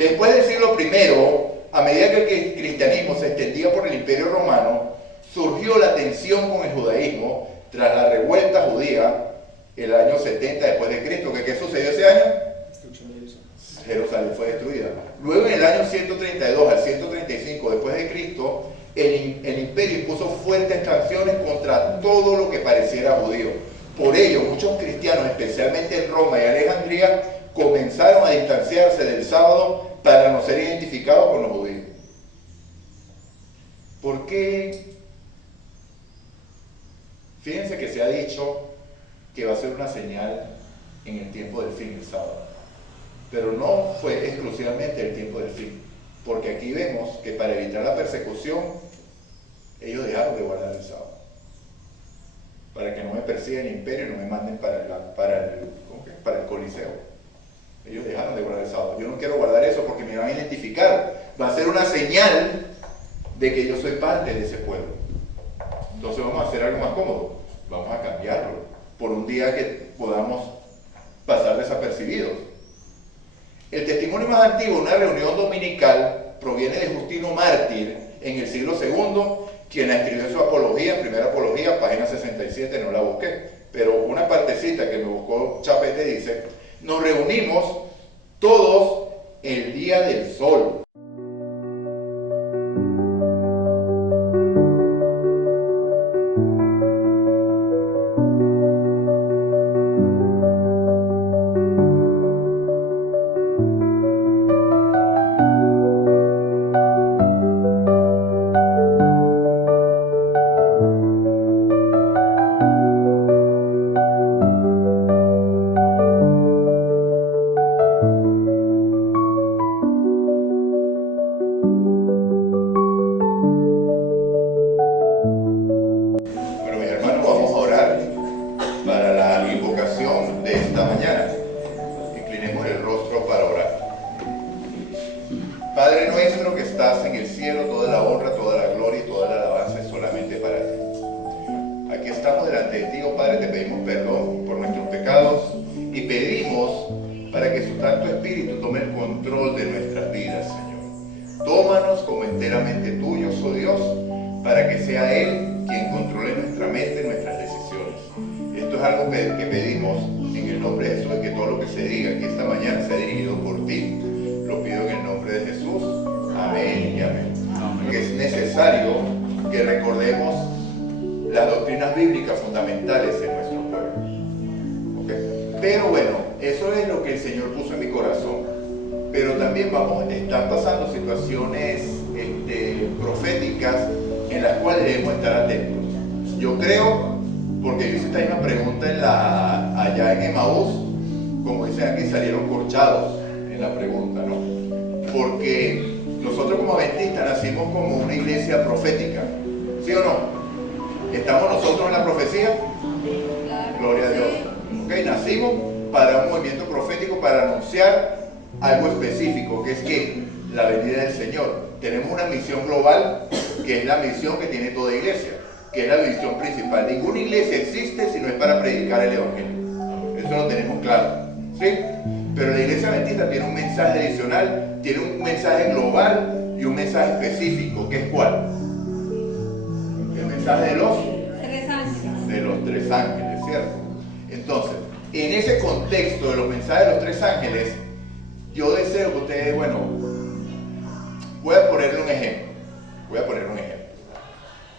Después del siglo I, a medida que el cristianismo se extendía por el Imperio Romano, surgió la tensión con el judaísmo tras la revuelta judía el año 70 después de Cristo. ¿Qué sucedió ese año? Jerusalén fue destruida. Luego en el año 132 al 135 después de Cristo, el imperio impuso fuertes sanciones contra todo lo que pareciera judío. Por ello, muchos cristianos, especialmente en Roma y Alejandría, comenzaron a distanciarse del sábado para no ser identificados con los judíos. ¿Por qué? Fíjense que se ha dicho que va a ser una señal en el tiempo del fin, el sábado. Pero no fue exclusivamente el tiempo del fin, porque aquí vemos que para evitar la persecución, ellos dejaron de guardar el sábado. Para que no me persiga el imperio y no me manden para el Coliseo. Ellos dejaron de guardar el sábado. Yo no quiero guardar eso porque me van a identificar. Va a ser una señal de que yo soy parte de ese pueblo. Entonces vamos a hacer algo más cómodo. Vamos a cambiarlo por un día que podamos pasar desapercibidos. El testimonio más antiguo, una reunión dominical, proviene de Justino Mártir en el siglo II, quien la escribió en su apología, en primera apología, página 67, no la busqué, pero una partecita que me buscó Chapete dice: nos reunimos todos el día del sol. Que recordemos las doctrinas bíblicas fundamentales en nuestro pueblo. ¿Okay? Pero bueno, eso es lo que el Señor puso en mi corazón. Pero también están pasando situaciones proféticas en las cuales debemos estar atentos. Yo creo, porque yo hice esta misma pregunta allá en Emaús, como dicen aquí, salieron corchados en la pregunta, ¿no? Porque nosotros como adventistas nacimos como una iglesia profética, ¿sí o no? ¿Estamos nosotros en la profecía? Gloria a Dios. ¿Okay? Nacimos para un movimiento profético, para anunciar algo específico, que es que la venida del Señor. Tenemos una misión global, que es la misión que tiene toda iglesia, que es la misión principal. Ninguna iglesia existe si no es para predicar el Evangelio. Eso lo tenemos claro, ¿sí? Pero la iglesia adventista tiene un mensaje adicional, tiene un mensaje global y un mensaje específico, que es ¿cuál? El mensaje de los tres ángeles, ¿cierto? Entonces, en ese contexto de los mensajes de los tres ángeles, yo deseo que ustedes, voy a ponerle un ejemplo.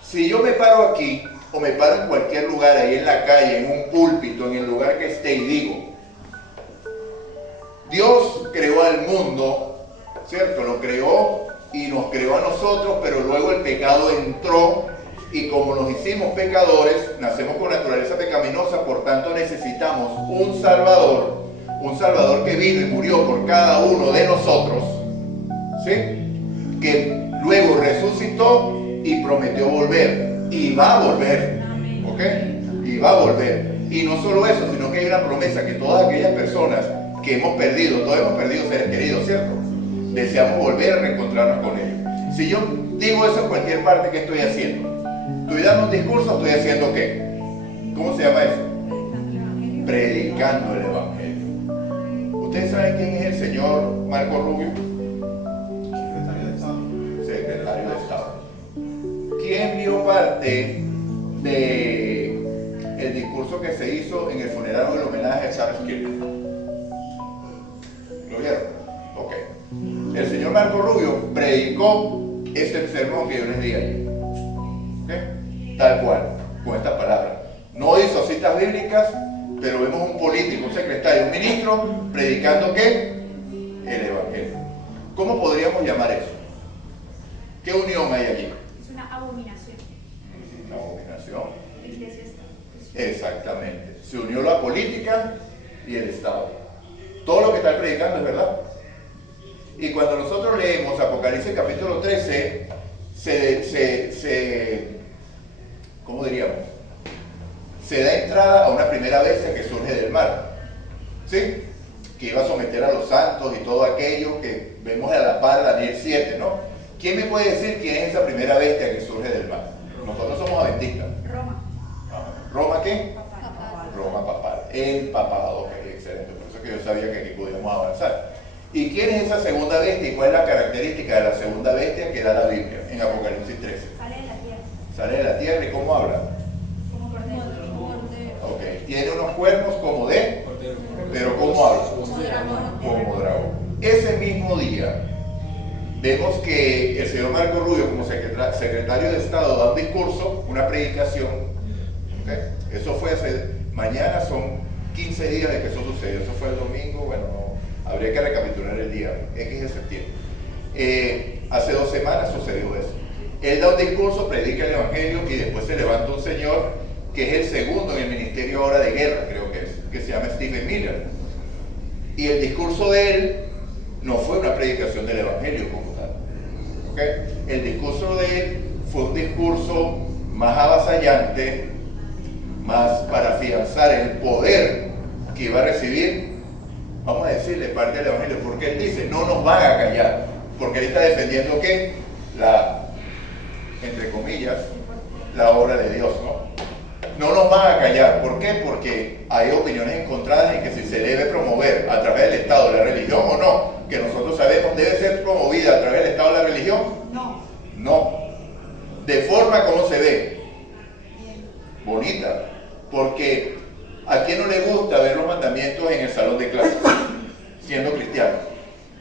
Si yo me paro aquí, o me paro en cualquier lugar, ahí en la calle, en un púlpito, en el lugar que esté, y digo: Dios creó al mundo, ¿cierto? Lo creó y nos creó a nosotros, pero luego el pecado entró y como nos hicimos pecadores, nacemos con naturaleza pecaminosa, por tanto necesitamos un Salvador que vino y murió por cada uno de nosotros, ¿sí? Que luego resucitó y prometió volver, y va a volver, ¿ok? Y va a volver. Y no solo eso, sino que hay una promesa que todas aquellas personas que hemos perdido, todos hemos perdido seres queridos, ¿cierto? Deseamos volver a reencontrarnos con ellos. Si yo digo eso en cualquier parte, ¿qué estoy haciendo? ¿Estoy dando un discurso o estoy haciendo qué? ¿Cómo se llama eso? Predicando el Evangelio. ¿Ustedes saben quién es el señor Marco Rubio? parte de el discurso que se hizo en el funeral o el homenaje a Charles Kierkegaard? ¿Lo vieron? Ok. El señor Marco Rubio predicó este sermón que yo les di ayer. ¿Okay? Tal cual, con estas palabras. No hizo citas bíblicas, pero vemos un político, un secretario, un ministro predicando ¿qué? El Evangelio. ¿Cómo podríamos llamar eso? ¿Qué unión hay allí? Es una abominación. Una abominación. La iglesia está. Exactamente. Se unió la política y el Estado. Todo lo que está predicando es verdad. Y cuando nosotros leemos Apocalipsis capítulo 13, ¿cómo diríamos? Se da entrada a una primera bestia que surge del mar, ¿sí? Que iba a someter a los santos y todo aquello que vemos a la par de Daniel 7, ¿no? ¿Quién me puede decir quién es esa primera bestia que surge del mar? Nosotros somos adventistas. Roma. ¿Roma qué? Papal. Roma papal. El papado, ok, excelente. Por eso es que yo sabía que aquí podíamos avanzar. ¿Y quién es esa segunda bestia y cuál es la característica de la segunda bestia que da la Biblia en Apocalipsis 13? Sale de la tierra. Sale de la tierra y ¿cómo habla? Como cordero. Ok, tiene unos cuernos como de, pero ¿cómo habla? Como dragón. Como dragón. Ese mismo día vemos que el señor Marco Rubio, como secretario de Estado, da un discurso, una predicación. ¿Okay? Eso fue mañana son 15 días de que eso sucedió. Eso fue el domingo, bueno, no, habría que recapitular el día, X de septiembre. Hace 2 semanas sucedió eso. Él da un discurso, predica el Evangelio y después se levanta un señor que es el segundo en el ministerio ahora de guerra, creo que es, que se llama Stephen Miller. Y el discurso de él no fue una predicación del Evangelio como tal. ¿Okay? El discurso de él fue un discurso más avasallante, más para afianzar el poder que iba a recibir, vamos a decirle, parte del Evangelio, porque él dice, no nos van a callar, porque él está defendiendo ¿qué? Entre comillas, la obra de Dios, ¿no? No nos van a callar. ¿Por qué? Porque hay opiniones encontradas en que si se debe promover a través del Estado la religión o no, que nosotros sabemos debe ser promovida a través del Estado la religión. No. No. De forma como se ve. Bien. Bonita. Porque ¿a quién no le gusta ver los mandamientos en el salón de clases? Siendo cristiano.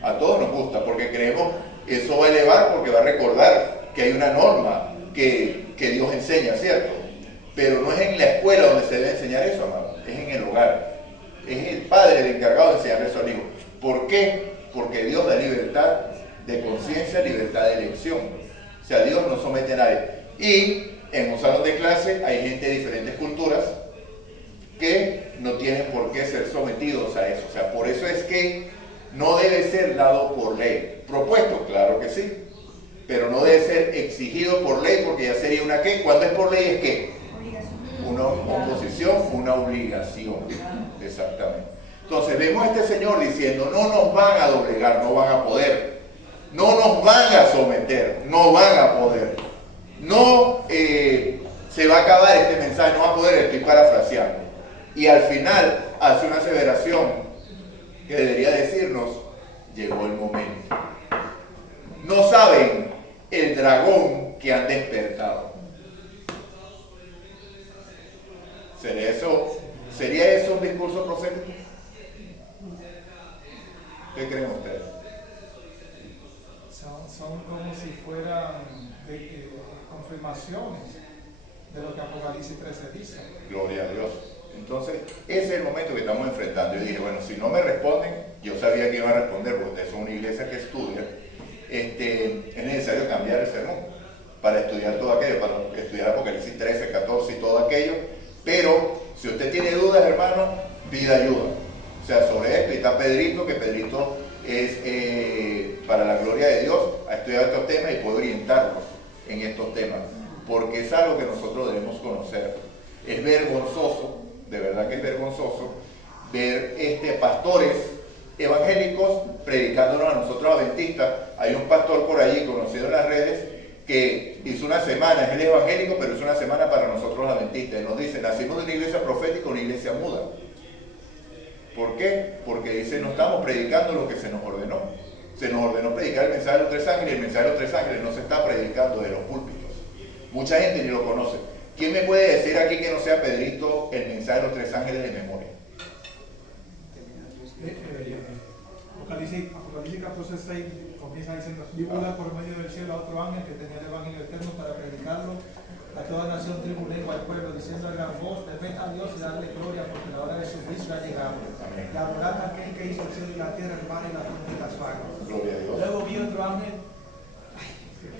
A todos nos gusta porque creemos que eso va a elevar, porque va a recordar que hay una norma que Dios enseña, ¿cierto? Pero no es en la escuela donde se debe enseñar eso, amado. Es en el hogar. Es el padre el encargado de enseñarle eso al hijo. ¿Por qué? Porque Dios da libertad de conciencia, libertad de elección. O sea, Dios no somete a nadie. Y en un salón de clase hay gente de diferentes culturas que no tienen por qué ser sometidos a eso. O sea, por eso es que no debe ser dado por ley. Propuesto, claro que sí. Pero no debe ser exigido por ley porque ya sería una ¿qué? Cuando es por ley es ¿qué? Una oposición, una obligación. Exactamente. Entonces vemos a este señor diciendo, no nos van a doblegar, no van a poder. No nos van a someter, no van a poder. No se va a acabar este mensaje, no va a poder, estoy parafraseando. Y al final hace una aseveración que debería decirnos, llegó el momento. No saben el dragón que han despertado. ¿Sería eso un discurso profético? ¿Qué creen ustedes? Son como si fueran confirmaciones de lo que Apocalipsis 13 dice. Gloria a Dios. Entonces, ese es el momento que estamos enfrentando. Yo dije, bueno, si no me responden, yo sabía que iban a responder, porque ustedes son una iglesia que estudia, es necesario cambiar el sermón para estudiar todo aquello, para estudiar Apocalipsis 13, 14 y todo aquello. Pero, si usted tiene dudas, hermano, pida ayuda. O sea, sobre esto, y está Pedrito, que Pedrito es, para la gloria de Dios, ha estudiado estos temas y puede orientarnos en estos temas, porque es algo que nosotros debemos conocer. Es vergonzoso, de verdad que es vergonzoso, ver pastores evangélicos predicándonos a nosotros adventistas. Hay un pastor por allí conocido en las redes que hizo una semana, es el evangélico, pero hizo una semana para nosotros adventistas. Y nos dice, nacimos de una iglesia profética, una iglesia muda. ¿Por qué? Porque dice, no estamos predicando lo que se nos ordenó. Se nos ordenó predicar el mensaje de los 3 ángeles, y el mensaje de los 3 ángeles no se está predicando de los púlpitos. Mucha gente ni lo conoce. ¿Quién me puede decir aquí que no sea Pedrito el mensaje de los tres ángeles de memoria? Apocalipsis 14:6 comienza diciendo: vi volar por medio del cielo a otro ángel que tenía el evangelio eterno para predicarlo a toda nación, tribu, lengua y pueblo, diciendo a gran voz: temed a Dios y darle gloria, porque la hora de su juicio ha llegado. Y adorad a aquel que hizo el cielo y la tierra, el mar y la fuente y las aguas. Gloria a Dios. Luego vi otro ángel.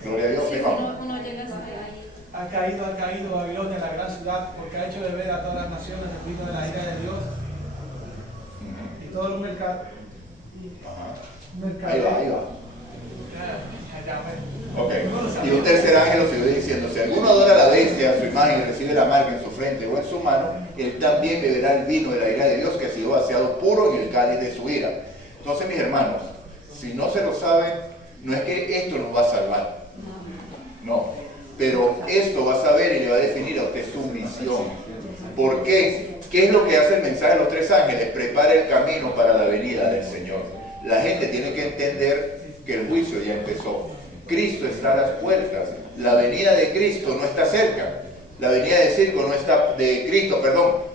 Gloria a Dios, Sí, mi mamá. uno llega hasta ahí. Ha caído Babilonia, la gran ciudad, porque ha hecho beber a todas las naciones el vino de la ira de Dios. Y todo el mercado. Ahí va, ahí va. Allá, Ok. Y un tercer ángel lo siguió diciendo: si alguno adora a la bestia, a su imagen, y recibe la marca en su frente o en su mano, él también beberá el vino de la ira de Dios, que ha sido vaciado puro en el cáliz de su ira. Entonces, mis hermanos, si no se lo saben, no es que esto nos va a salvar. No. Pero esto va a saber y le va a definir a usted su misión. ¿Por qué? ¿Qué es lo que hace el mensaje de los tres ángeles? Prepara el camino para la venida del Señor. La gente tiene que entender que el juicio ya empezó. Cristo está a las puertas. La venida de Cristo no está cerca. La venida de Cristo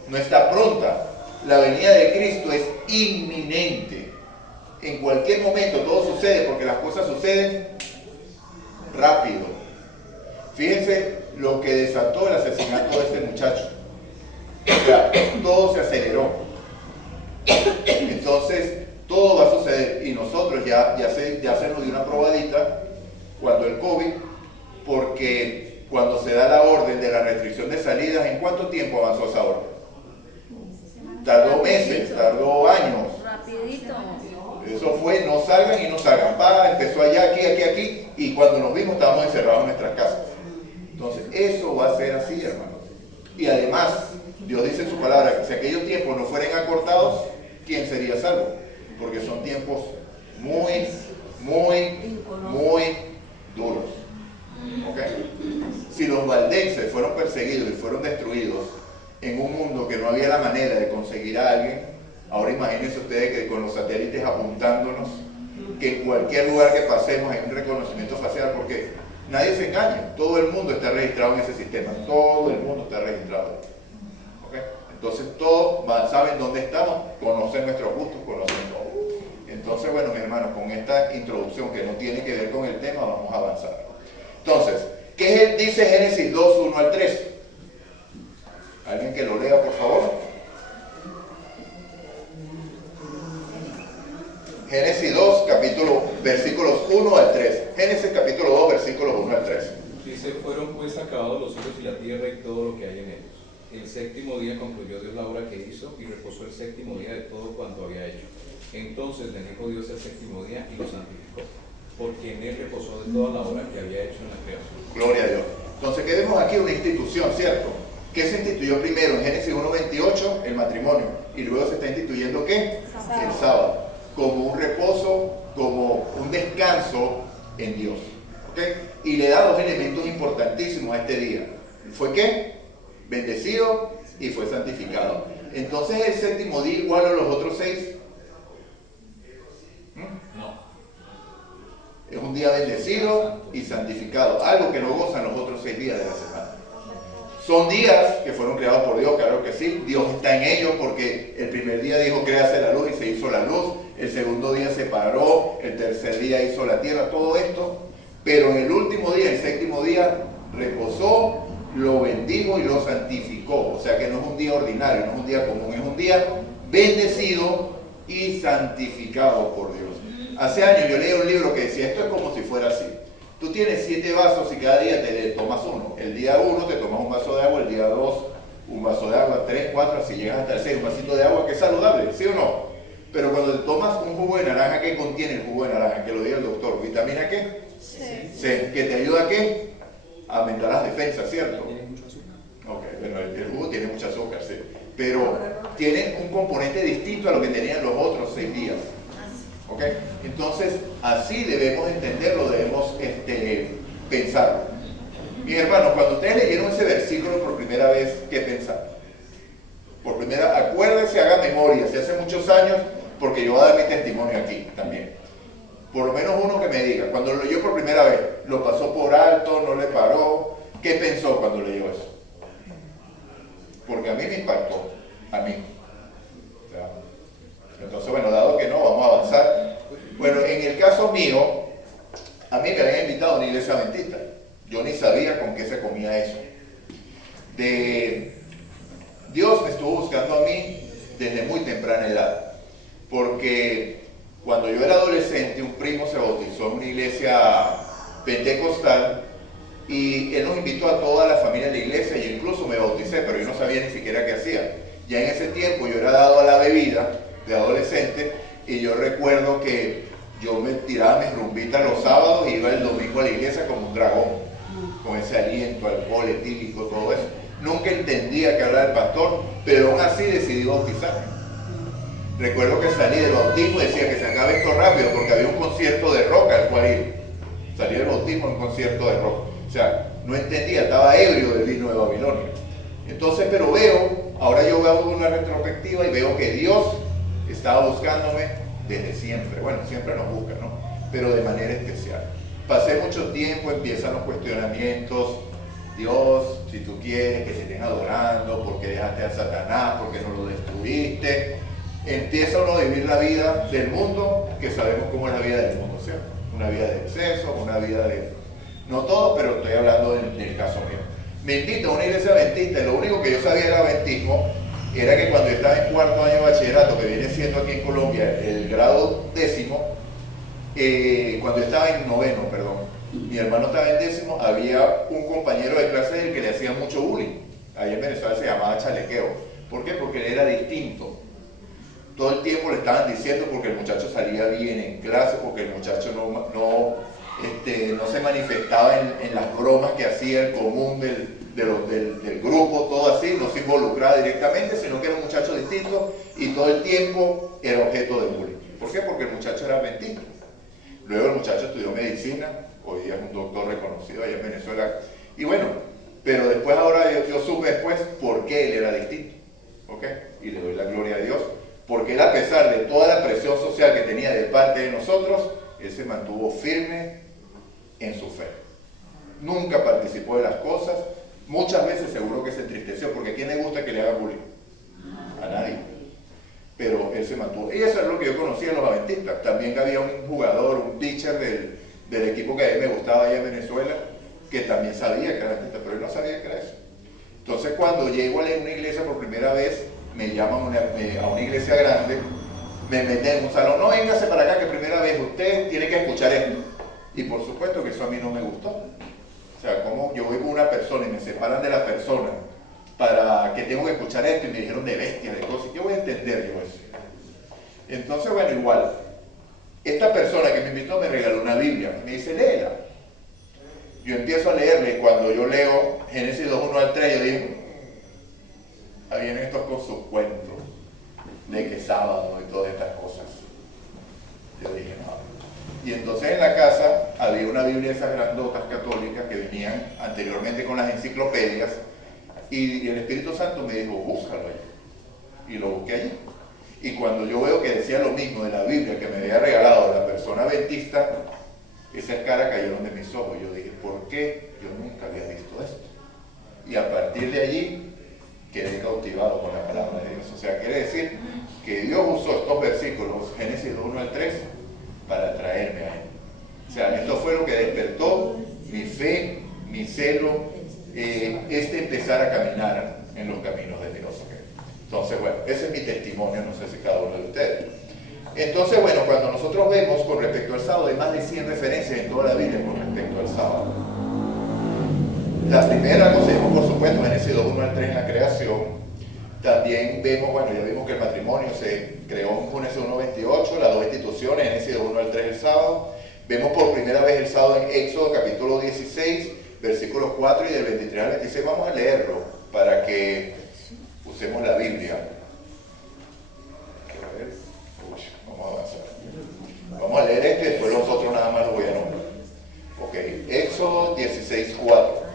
no está pronta. La venida de Cristo es inminente. En cualquier momento todo sucede, porque las cosas suceden rápido. Fíjense lo que desató el asesinato de este muchacho. O sea, todo se aceleró. Entonces, todo va a suceder. Y nosotros ya se nos dio una probadita cuando el COVID, porque cuando se da la orden de la restricción de salidas, ¿en cuánto tiempo avanzó esa orden? Tardó meses, tardó años. Rapidito. Eso fue, no salgan y no salgan. Empezó allá, aquí, y cuando nos vimos estábamos encerrados en nuestras casas. Entonces, eso va a ser así, hermanos. Y además, Dios dice en su palabra que si aquellos tiempos no fueran acortados, ¿quién sería salvo? Porque son tiempos muy duros. ¿Ok? Si los valdenses fueron perseguidos y fueron destruidos en un mundo que no había la manera de conseguir a alguien, ahora imagínense ustedes que con los satélites apuntándonos, que en cualquier lugar que pasemos hay un reconocimiento facial, porque nadie se engaña, todo el mundo está registrado en ese sistema, todo el mundo está registrado. ¿Okay? Entonces todos saben dónde estamos, conocen nuestros gustos, conocen todo. Entonces, bueno, mis hermanos, con esta introducción que no tiene que ver con el tema, vamos a avanzar. Entonces, ¿qué dice Génesis 2, 1 al 3? ¿Alguien que lo lea, por favor? Génesis 2, versículos 1 al 3. Génesis capítulo 2, versículos 1 al 3. Dice: fueron pues acabados los cielos y la tierra y todo lo que hay en ellos. El séptimo día concluyó Dios la obra que hizo y reposó el séptimo día de todo cuanto había hecho. Entonces bendijo Dios el séptimo día y lo santificó, porque en él reposó de toda la obra que había hecho en la creación. Gloria a Dios. Entonces, ¿qué vemos aquí? Una institución, ¿cierto? ¿Qué se instituyó primero? En Génesis 1:28, el matrimonio. Y luego se está instituyendo ¿qué? El sábado. Como un reposo, como un descanso en Dios. ¿Ok? Y le da dos elementos importantísimos a este día. ¿Fue qué? Bendecido y fue santificado. Entonces, ¿el séptimo día igual a los otros 6? No. Es un día bendecido y santificado, algo que no gozan los otros 6 días de la semana. Son días que fueron creados por Dios, claro que sí. Dios está en ellos porque el primer día dijo: créase la luz, y se hizo la luz. El segundo día se paró, el tercer día hizo la tierra, todo esto. Pero en el último día, el séptimo día, reposó, lo bendijo y lo santificó. O sea que no es un día ordinario, no es un día común, es un día bendecido y santificado por Dios. Hace años yo leí un libro que decía: esto es como si fuera así. Tú tienes 7 vasos y cada día te tomas uno. El día 1 te tomas un vaso de agua, el día 2 un vaso de agua, 3, 4, así llegas hasta el 6, un vasito de agua, que es saludable, ¿sí o no? Pero cuando te tomas un jugo de naranja, ¿qué contiene el jugo de naranja? Que lo diga el doctor. ¿Vitamina qué? C. ¿Que te ayuda a qué? A aumentar las defensas, ¿cierto? Tiene mucho azúcar. Ok, bueno, el jugo tiene mucho azúcar, sí. Pero tiene un componente distinto a lo que tenían los otros 6 días. ¿Ok? Entonces, así debemos entenderlo, debemos pensarlo. Mis hermanos, cuando ustedes leyeron ese versículo por primera vez, ¿qué pensaron? Por primera, acuérdense, haga memoria, si hace muchos años, porque yo voy a dar mi testimonio aquí también. Por lo menos uno que me diga, cuando lo leyó por primera vez, lo pasó por alto, no le paró, ¿Qué pensó cuando leyó eso? Porque a mí me impactó, a mí. ¿Ya? Entonces, bueno, dado que no, vamos a avanzar. Bueno, en el caso mío, a mí me habían invitado a una iglesia adventista. Yo ni sabía con qué se comía eso. Dios me estuvo buscando a mí desde muy temprana edad, porque cuando yo era adolescente, un primo se bautizó en una iglesia pentecostal y él nos invitó a toda la familia de la iglesia y incluso me bauticé, pero yo no sabía ni siquiera qué hacía. Ya en ese tiempo yo era dado a la bebida de adolescente y yo recuerdo que yo me tiraba mis rumbitas los sábados y iba el domingo a la iglesia como un dragón, con ese aliento, alcohol, etílico, todo eso. Nunca entendía que hablaba el pastor, pero aún así decidí bautizarme. Recuerdo que salí del bautismo y decía que se acabe esto rápido porque había un concierto de rock al cual ir. Salí del bautismo en un concierto de rock. O sea, no entendía, estaba ebrio del vino de Babilonia. Entonces, pero ahora yo veo una retrospectiva y veo que Dios estaba buscándome desde siempre. Bueno, siempre nos busca, ¿no? Pero de manera especial. Pasé mucho tiempo, empiezan los cuestionamientos. Dios, si tú quieres que se estén adorando, ¿por qué dejaste a Satanás? ¿Por qué no lo destruiste? Empieza uno a vivir la vida del mundo, que sabemos cómo es la vida del mundo, ¿cierto? Una vida de exceso, una vida de... No todo, pero estoy hablando del caso mío. Me invito a una iglesia adventista y lo único que yo sabía del adventismo era que cuando yo estaba en cuarto año de bachillerato, que viene siendo aquí en Colombia el grado 10º, cuando yo estaba en noveno, mi hermano estaba en 10º, había un compañero de clase del que le hacía mucho bullying. Allá en Venezuela se llamaba chalequeo. ¿Por qué? Porque él era distinto. Todo el tiempo le estaban diciendo porque el muchacho salía bien en clase, porque el muchacho no se manifestaba en las bromas que hacía el común del grupo, todo así, no se involucraba directamente, sino que era un muchacho distinto y todo el tiempo era objeto de bullying. ¿Por qué? Porque el muchacho era adventista. Luego el muchacho estudió medicina, hoy día es un doctor reconocido allá en Venezuela. Y bueno, pero después ahora yo supe después por qué él era distinto. ¿Ok? Y le doy la gloria a Dios. Porque él, a pesar de toda la presión social que tenía de parte de nosotros, él se mantuvo firme en su fe. Nunca participó de las cosas. Muchas veces seguro que se entristeció, porque ¿a quién le gusta que le haga bullying? A nadie. Pero él se mantuvo. Y eso es lo que yo conocía de los adventistas. También había un jugador, un pitcher del equipo que a mí me gustaba allá en Venezuela, que también sabía que era adventista, pero él no sabía que era eso. Entonces, cuando llego a una iglesia por primera vez, me llaman a una iglesia grande, me meten en un salón, no, véngase para acá que primera vez, usted tiene que escuchar esto. Y por supuesto que eso a mí no me gustó. O sea, como yo voy con una persona y me separan de la persona para que tengo que escuchar esto y me dijeron de bestia, de cosas, ¿qué voy a entender yo eso? Entonces, bueno, igual, esta persona que me invitó me regaló una Biblia, me dice, léela. Yo empiezo a leerle y cuando yo leo Génesis 2, 1 al 3, yo digo, ahí vienen estos con sus cuentos de que sábado y todas estas cosas. Yo dije, no. Y entonces en la casa había una Biblia de esas grandotas católicas que venían anteriormente con las enciclopedias y el Espíritu Santo me dijo, búscalo allí. Y lo busqué allí. Y cuando yo veo que decía lo mismo de la Biblia que me había regalado la persona adventista, esas caras cayeron de mis ojos. Yo dije, ¿por qué? Yo nunca había visto esto. Y a partir de allí quedé cautivado con la palabra de Dios. O sea, quiere decir que Dios usó estos versículos, Génesis 1 al 3, para traerme a Él. O sea, esto fue lo que despertó mi fe, mi celo, empezar a caminar en los caminos de Dios. Entonces, bueno, ese es mi testimonio, no sé si cada uno de ustedes. Entonces, bueno, cuando nosotros vemos con respecto al sábado, hay más de 100 referencias en toda la Biblia con respecto al sábado. La primera conseguimos, por supuesto, Génesis 2, 1 al 3 en la creación. También vemos, bueno, ya vimos que el matrimonio se creó en Génesis 1, 28, las dos instituciones, Génesis 1 al 3 el sábado. Vemos por primera vez el sábado en Éxodo capítulo 16, versículos 4 y del 23 al 26. Vamos a leerlo para que usemos la Biblia. A ver, vamos a avanzar. Vamos a leer esto y después los otros nada más lo voy a nombrar. Ok, Éxodo 16, 4.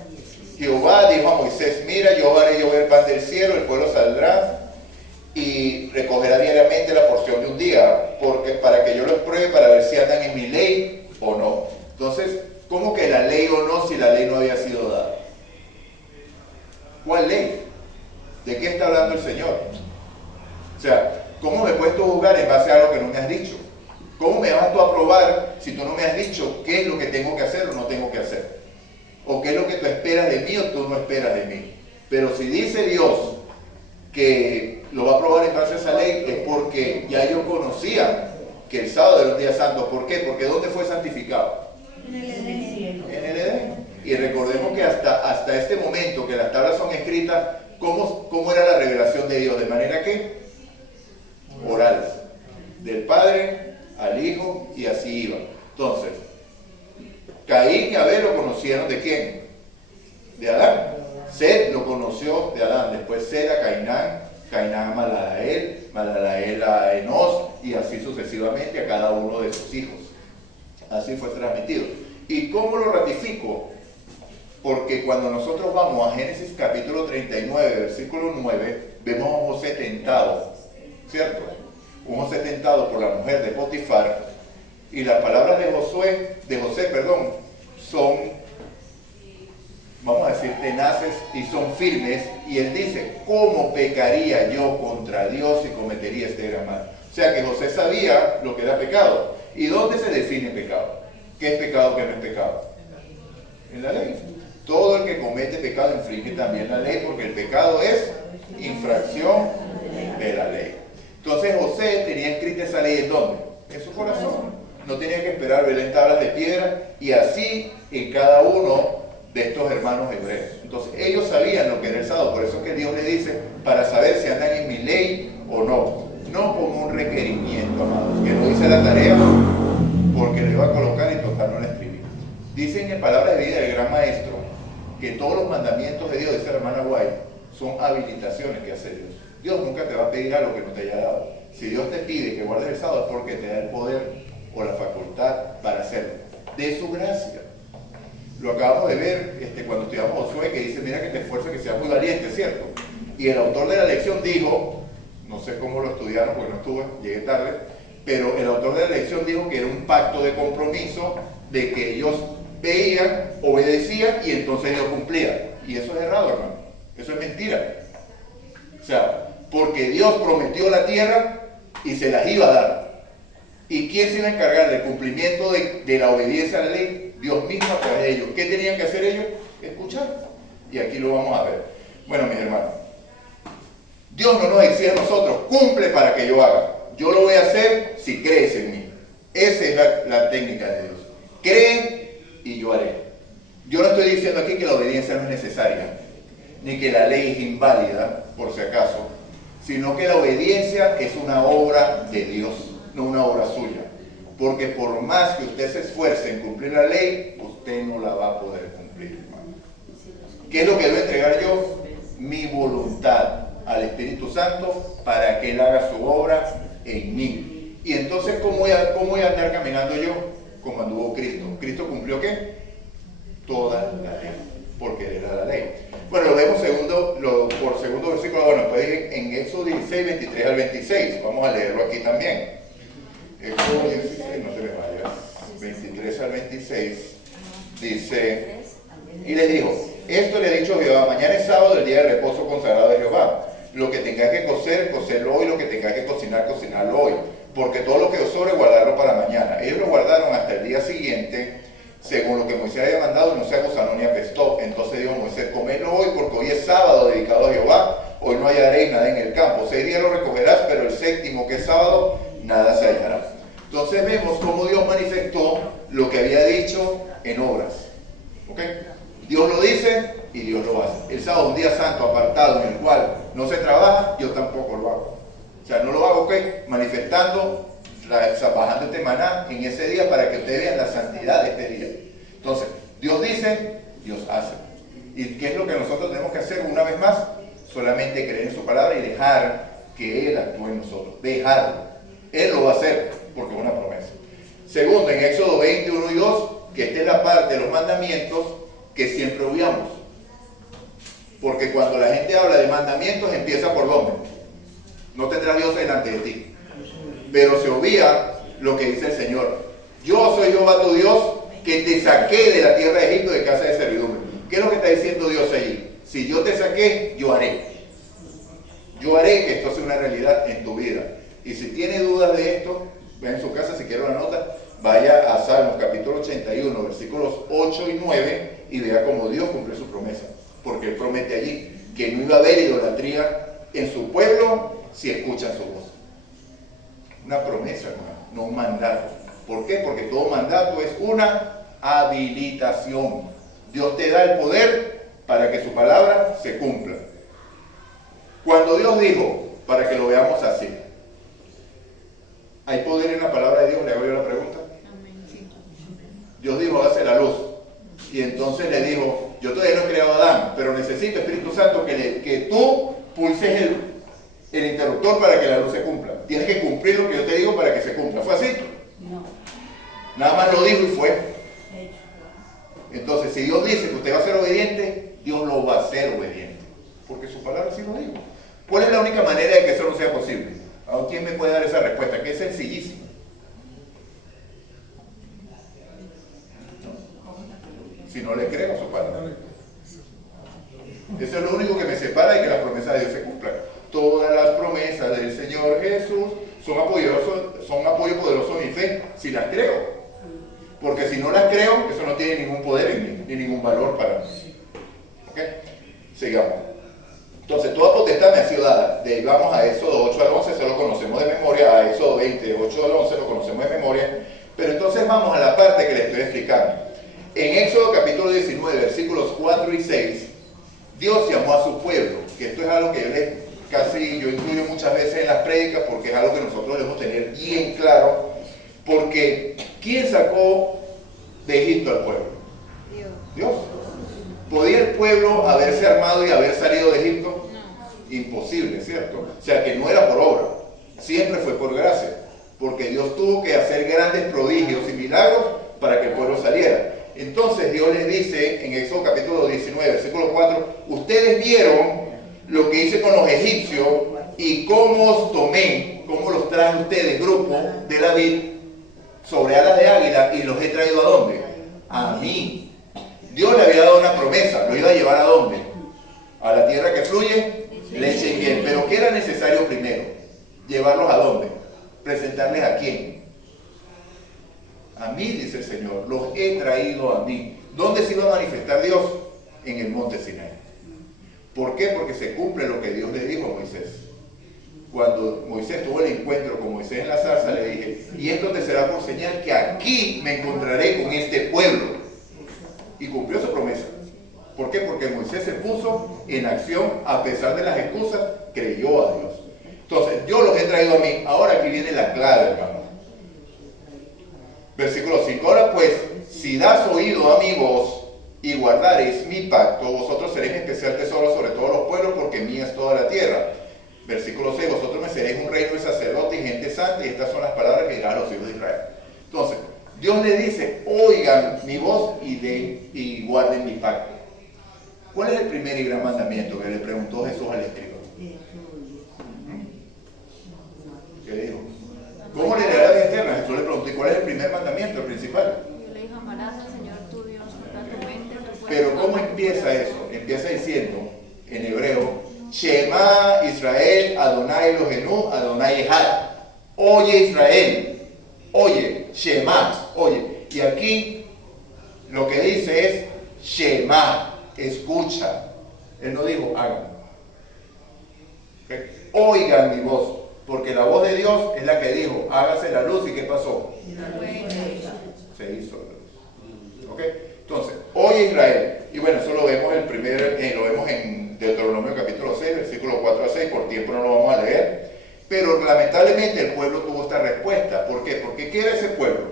Jehová dijo a Moisés, mira, yo haré llover pan del cielo, el pueblo saldrá y recogerá diariamente la porción de un día, porque para que yo los pruebe para ver si andan en mi ley o no. Entonces, ¿cómo que la ley o no si la ley no había sido dada? ¿Cuál ley? ¿De qué está hablando el Señor? O sea, ¿cómo me puedes tú juzgar en base a algo que no me has dicho? ¿Cómo me vas tú a probar si tú no me has dicho qué es lo que tengo que hacer o no tengo que hacer? ¿O qué es lo que tú esperas de mí o tú no esperas de mí? Pero si dice Dios que lo va a probar en base a esa ley, es porque ya yo conocía que el sábado era un día santo. ¿Por qué? Porque ¿dónde fue santificado? En el Edén. En el Edén. Y recordemos que hasta este momento que las tablas son escritas, ¿cómo era la revelación de Dios? De manera que oral, del Padre al Hijo, y así iba. Entonces, Caín y Abel lo conocieron ¿de quién? De Adán. Set lo conoció de Adán, después Set a Cainán, Cainán a Malalael, Malalael a Enos, y así sucesivamente a cada uno de sus hijos. Así fue transmitido. ¿Y cómo lo ratifico? Porque cuando nosotros vamos a Génesis capítulo 39, versículo 9, vemos a un José tentado, ¿cierto? Un José tentado por la mujer de Potifar, y las palabras de José, son, vamos a decir, tenaces y son firmes, y él dice, ¿cómo pecaría yo contra Dios y cometería este gran mal? O sea que José sabía lo que era pecado. ¿Y dónde se define pecado? ¿Qué es pecado, qué no es pecado? En la ley. Todo el que comete pecado infringe también la ley, porque el pecado es infracción de la ley. Entonces José tenía escrita esa ley ¿en dónde? En su corazón. No tenía que esperar ver en tablas de piedra, y así en cada uno de estos hermanos hebreos. Entonces ellos sabían lo que era el sábado. Por eso es que Dios le dice, para saber si andan en mi ley o no. No como un requerimiento, amados, que no hice la tarea porque lo iba a colocar y total no la escribí. Dicen en Palabras de Vida del Gran Maestro que todos los mandamientos de Dios, dice la hermana Guay, son habilitaciones que hace Dios. Dios nunca te va a pedir algo que no te haya dado. Si Dios te pide que guardes el sábado es porque te da el poder o la facultad para hacerlo. De su gracia. Lo acabamos de ver cuando estudiamos Josué, que dice, mira que te esfuerces, que seas muy valiente, ¿cierto? Y el autor de la lección dijo, no sé cómo lo estudiaron porque no estuve, llegué tarde, pero el autor de la lección dijo que era un pacto de compromiso de que ellos veían, obedecían y entonces ellos cumplían. Y eso es errado, hermano. Eso es mentira. O sea, porque Dios prometió la tierra y se las iba a dar. ¿Y quién se iba a encargar del cumplimiento de la obediencia a la ley? Dios mismo a través de ellos. ¿Qué tenían que hacer ellos? Escuchar. Y aquí lo vamos a ver. Bueno, mis hermanos, Dios no nos exige a nosotros, cumple para que yo haga. Yo lo voy a hacer si crees en mí. Esa es la técnica de Dios. Creen y yo haré. Yo no estoy diciendo aquí que la obediencia no es necesaria, ni que la ley es inválida, por si acaso, sino que la obediencia es una obra de Dios, no una obra suya. Porque por más que usted se esfuerce en cumplir la ley, usted no la va a poder cumplir, hermano. ¿Qué es lo que debo entregar yo? Mi voluntad al Espíritu Santo para que Él haga su obra en mí. Y entonces, ¿cómo voy a andar caminando yo? Como anduvo Cristo. ¿Cristo cumplió qué? Toda la ley, porque era la ley. Bueno, lo vemos por segundo versículo. Bueno, pues en Éxodo 16, 23 al 26. Vamos a leerlo aquí también. Éxodo 16, no se me vaya. 23 al 26 dice, y les dijo, esto le ha dicho Jehová, mañana es sábado, el día de reposo consagrado de Jehová. Lo que tenga que cocer, cocerlo hoy, lo que tenga que cocinar, cocinarlo hoy. Porque todo lo que os sobre, guardarlo para mañana. Ellos lo guardaron hasta el día siguiente, según lo que Moisés había mandado, y no se aguzanó ni apestó. Entonces dijo Moisés, comedlo hoy, porque hoy es sábado dedicado a Jehová. Hoy no hallaréis nada en el campo. 6 días lo recogerás, pero el séptimo, que es sábado, nada se hallará. Entonces vemos cómo Dios manifestó lo que había dicho en obras. ¿Ok? Dios lo dice y Dios lo hace. El sábado, un día santo apartado en el cual no se trabaja, yo tampoco lo hago. O sea, no lo hago, ¿ok? Manifestando, bajando este maná en ese día para que ustedes vean la santidad de este día. Entonces, Dios dice, Dios hace. ¿Y qué es lo que nosotros tenemos que hacer una vez más? Solamente creer en su palabra y dejar que Él actúe en nosotros. Dejarlo. Él lo va a hacer porque es una promesa. Segundo, en Éxodo 21 y 2, que esta es la parte de los mandamientos que siempre obviamos. Porque cuando la gente habla de mandamientos, empieza por dónde. No tendrás Dios delante de ti. Pero se obvia lo que dice el Señor. Yo soy Jehová tu Dios, que te saqué de la tierra de Egipto de casa de servidumbre. ¿Qué es lo que está diciendo Dios allí? Si yo te saqué, yo haré. Yo haré que esto sea una realidad en tu vida. Y si tiene dudas de esto, ve en su casa, si quiere una nota, vaya a Salmos capítulo 81, versículos 8 y 9, y vea cómo Dios cumple su promesa. Porque Él promete allí que no iba a haber idolatría en su pueblo si escuchan su voz. Una promesa, hermano, no un mandato. ¿Por qué? Porque todo mandato es una habilitación. Dios te da el poder para que su palabra se cumpla. Cuando Dios dijo, para que lo veamos así, ¿hay poder en la palabra de Dios? Le hago yo la pregunta. Dios dijo, hágase la luz. Y entonces le dijo, yo todavía no he creado a Adán, pero necesito, Espíritu Santo, que tú pulses el interruptor para que la luz se cumpla. Tienes que cumplir lo que yo te digo para que se cumpla. ¿Fue así? No. Nada más lo dijo y fue. Entonces, si Dios dice que usted va a ser obediente, Dios lo va a hacer obediente. Porque su palabra sí lo dijo. ¿Cuál es la única manera de que eso no sea posible? ¿A quién me puede dar esa respuesta? Que es sencillísima. Si no le creo a su palabra. Eso es lo único que me separa de que las promesas de Dios se cumplan. Todas las promesas del Señor Jesús son apoyo poderoso de mi fe, si las creo. Porque si no las creo, eso no tiene ningún poder en mí, ni ningún valor para mí. ¿Ok? Sigamos. Entonces, toda potestad me ha sido dada. De ahí vamos a Éxodo 8 al 11, se lo conocemos de memoria. A Éxodo 20, 8 al 11, lo conocemos de memoria. Pero entonces vamos a la parte que les estoy explicando. En Éxodo capítulo 19, versículos 4 y 6, Dios llamó a su pueblo, que esto es algo que yo incluyo muchas veces en las prédicas, porque es algo que nosotros debemos tener bien claro. Porque, ¿quién sacó de Egipto al pueblo? Dios. ¿Podía el pueblo haberse armado y haber salido de Egipto? No. Imposible, ¿cierto? O sea, que no era por obra, siempre fue por gracia. Porque Dios tuvo que hacer grandes prodigios y milagros para que el pueblo saliera. Entonces Dios les dice en Éxodo capítulo 19, versículo 4, ustedes vieron lo que hice con los egipcios y cómo os tomé, cómo los traje ustedes, grupo de David, sobre alas de águila, y los he traído ¿a dónde? A mí. Dios le había dado una promesa, lo iba a llevar ¿a dónde? A la tierra que fluye leche y miel. Pero ¿qué era necesario primero? ¿Llevarlos a dónde? ¿Presentarles a quién? A mí, dice el Señor, los he traído a mí. ¿Dónde se iba a manifestar Dios? En el monte Sinaí. ¿Por qué? Porque se cumple lo que Dios le dijo a Moisés. Cuando Moisés tuvo el encuentro con Moisés en la zarza, le dije, y esto te será por señal que aquí me encontraré con este pueblo. Y cumplió su promesa. ¿Por qué? Porque Moisés se puso en acción a pesar de las excusas, creyó a Dios. Entonces, yo los he traído a mí. Ahora aquí viene la clave, hermano. Versículo 5. Ahora pues, si das oído a mi voz y guardaréis mi pacto, vosotros seréis especial tesoro sobre todos los pueblos, porque mía es toda la tierra. Versículo 6. Vosotros me seréis un reino de sacerdotes y gente santa, y estas son las palabras que dirán a los hijos de Israel. Entonces, Dios le dice, oigan mi voz y guarden mi pacto. ¿Cuál es el primer y gran mandamiento que le preguntó Jesús al escriba? ¿Qué dijo? ¿Cómo le dará la vida eterna? Jesús le preguntó, ¿y cuál es el primer mandamiento, el principal? Yo le dije, amarás al Señor tu Dios con toda tu mente, tu fuerza. Pero ¿cómo empieza eso? Empieza diciendo, en hebreo, Shema Israel, Adonai Elohenu, Adonai Echad. Oye Israel, oye, Shema, oye. Y aquí lo que dice es Shema, escucha. Él no dijo hagan. ¿Okay? Oigan mi voz. Porque la voz de Dios es la que dijo, hágase la luz, ¿y qué pasó? Se hizo la luz. ¿Ok? Entonces, oye Israel, y bueno, eso lo vemos lo vemos en Deuteronomio capítulo 6, versículo 4 a 6, por tiempo no lo vamos a leer, pero lamentablemente el pueblo tuvo esta respuesta. ¿Por qué? Porque ¿qué era ese pueblo?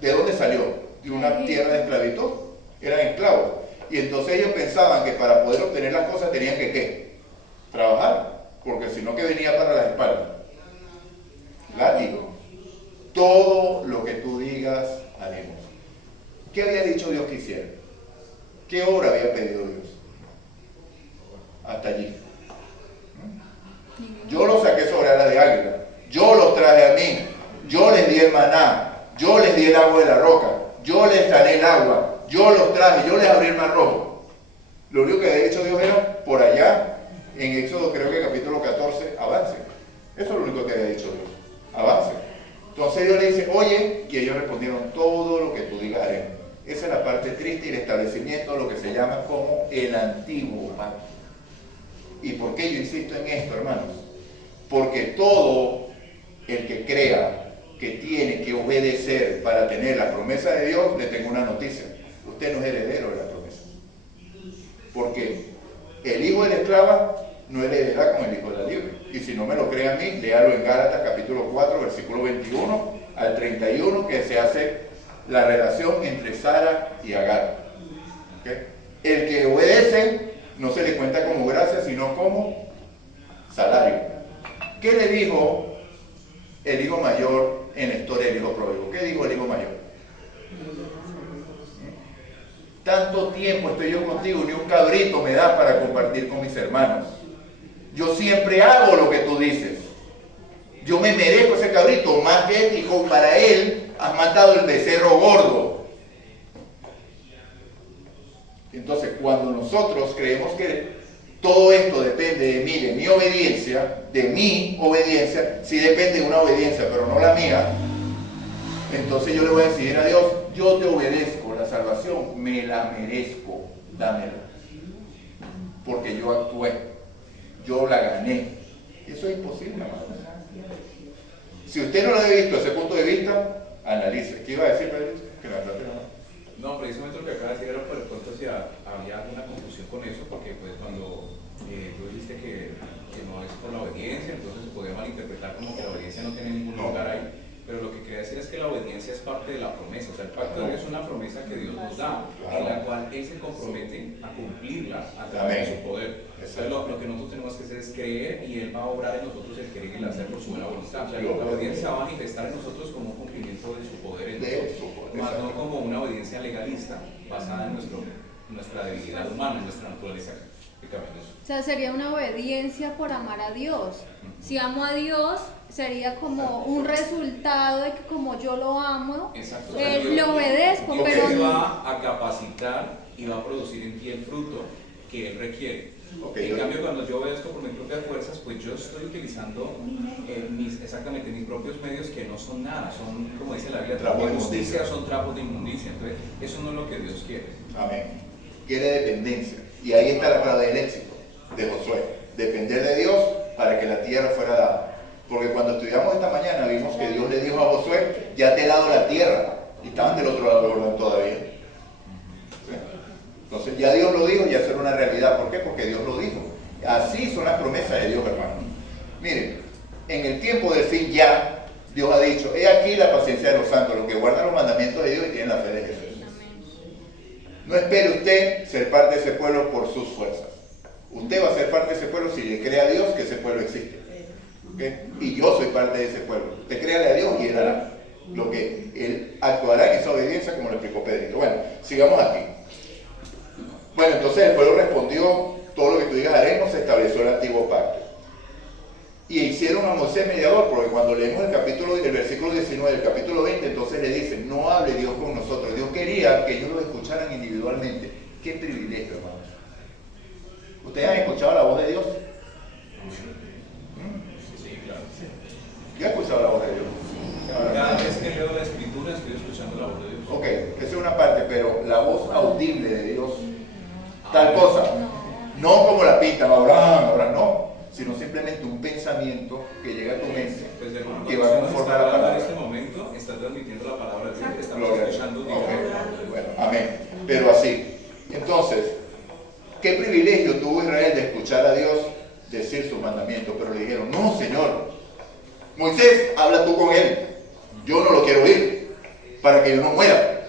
¿De dónde salió? De una tierra de esclavitud, eran esclavos, y entonces ellos pensaban que para poder obtener las cosas tenían que ¿qué? Trabajar. Porque si no, ¿qué venía para las espaldas? Látigo. Todo lo que tú digas, haremos. ¿Qué había dicho Dios que hiciera? ¿Qué obra había pedido Dios? Hasta allí. Yo los saqué sobre alas de águila. Yo los traje a mí. Yo les di el maná. Yo les di el agua de la roca. Yo les sané el agua. Yo los traje. Yo les abrí el mar rojo. Lo único que había dicho Dios era por allá, en Éxodo creo que capítulo 14, avance. Eso es lo único que había dicho Dios, avance. Entonces Dios le dice, oye, y ellos respondieron, todo lo que tú digas haremos. Esa es la parte triste y el establecimiento de lo que se llama como el antiguo pacto. ¿Y por qué yo insisto en esto, hermanos? Porque todo el que crea que tiene que obedecer para tener la promesa de Dios, le tengo una noticia. Usted no es heredero de la promesa. Porque el hijo de la esclava no heredará con el hijo de la libre. Y si no me lo cree a mí, léalo en Gálatas capítulo 4, versículo 21 al 31, que se hace la relación entre Sara y Agar. ¿Okay? El que obedece no se le cuenta como gracia, sino como salario. ¿Qué le dijo el hijo mayor en la historia del hijo pródigo? ¿Qué dijo el hijo mayor? Tanto tiempo estoy yo contigo, ni un cabrito me da para compartir con mis hermanos. Yo siempre hago lo que tú dices. Yo me merezco ese cabrito, más que él, hijo, para él has matado el becerro gordo. Entonces, cuando nosotros creemos que todo esto depende de mí, de mi obediencia, sí depende de una obediencia, pero no la mía, entonces yo le voy a decir a Dios, yo te obedezco, la salvación me la merezco, dámela. Porque yo actué, yo la gané. Eso es imposible, hermano. Si usted no lo ha visto desde ese punto de vista, analice. ¿Qué iba a decir, Pedro? Que la trate, No, precisamente lo que acaba de decir era por el pronto si había alguna confusión con eso, porque pues cuando tú dijiste que no es por la obediencia, entonces se podía malinterpretar como que la obediencia no tiene ningún lugar ahí. Pero lo que quería decir es que la obediencia es parte de la promesa. O sea, el pacto de Dios es una promesa que Dios nos da, en la cual Él se compromete a cumplirla a través de su poder. Entonces, lo que nosotros tenemos que hacer es creer y Él va a obrar en nosotros el querer y el hacer por su buena voluntad. O sea, la obediencia va a manifestar en nosotros como un cumplimiento de su poder en nosotros, más no como una obediencia legalista basada en nuestra debilidad humana, en nuestra naturaleza pecaminosa. O sea, sería una obediencia por amar a Dios. Si amo a Dios, sería como un resultado de que como yo lo amo, le obedezco. Dios pero te va a capacitar y va a producir en ti el fruto que Él requiere. En cambio, cuando yo obedezco por mis propias fuerzas, pues yo estoy utilizando exactamente mis propios medios que no son nada, son, como dice la Biblia, trapos de inmundicia, son trapos de inmundicia. Entonces, eso no es lo que Dios quiere. Amén. Quiere dependencia. Y ahí está la clave del éxito de Josué. Depender de Dios para que la tierra fuera dada. Porque cuando estudiamos esta mañana vimos que Dios le dijo a Josué, ya te he dado la tierra. Y estaban del otro lado del Jordán todavía. ¿Sí? Entonces ya Dios lo dijo, ya será una realidad. ¿Por qué? Porque Dios lo dijo. Así son las promesas de Dios, hermano. Miren, en el tiempo del fin ya, Dios ha dicho, he aquí la paciencia de los santos, los que guardan los mandamientos de Dios y tienen la fe de Jesús. No espere usted ser parte de ese pueblo por sus fuerzas. Usted va a ser parte de ese pueblo si le cree a Dios que ese pueblo existe. ¿Okay? Y yo soy parte de ese pueblo. Usted créale a Dios y Él hará lo que Él actuará en esa obediencia, como le explicó Pedrito. Bueno, sigamos aquí. Bueno, entonces el pueblo respondió, todo lo que tú digas haremos, se estableció el antiguo pacto. Y hicieron a Moisés mediador, porque cuando leemos el versículo 19 del capítulo 20, entonces le dicen, no hable Dios con nosotros. Dios quería que ellos lo escucharan individualmente. Qué privilegio, hermanos. ¿Ustedes han escuchado la voz de Dios? Sí, claro. Yo he escuchado la voz de Dios. Cada vez que leo la escritura estoy escuchando la voz de Dios. Ok, esa es una parte, pero la voz audible de Dios, tal cosa, no como la pintan, ahora no, sino simplemente un pensamiento que llega a tu mente, Pues hermano, que va a conformar la palabra. En este momento está transmitiendo la palabra de Dios, estamos Gloria a Dios. escuchando Dios. Okay. Bueno, amén. Pero así. Entonces, ¿qué privilegio tuvo Israel de escuchar a Dios decir sus mandamientos? Pero le dijeron, no, Señor, Moisés, habla tú con él. Yo no lo quiero oír, para que yo no muera.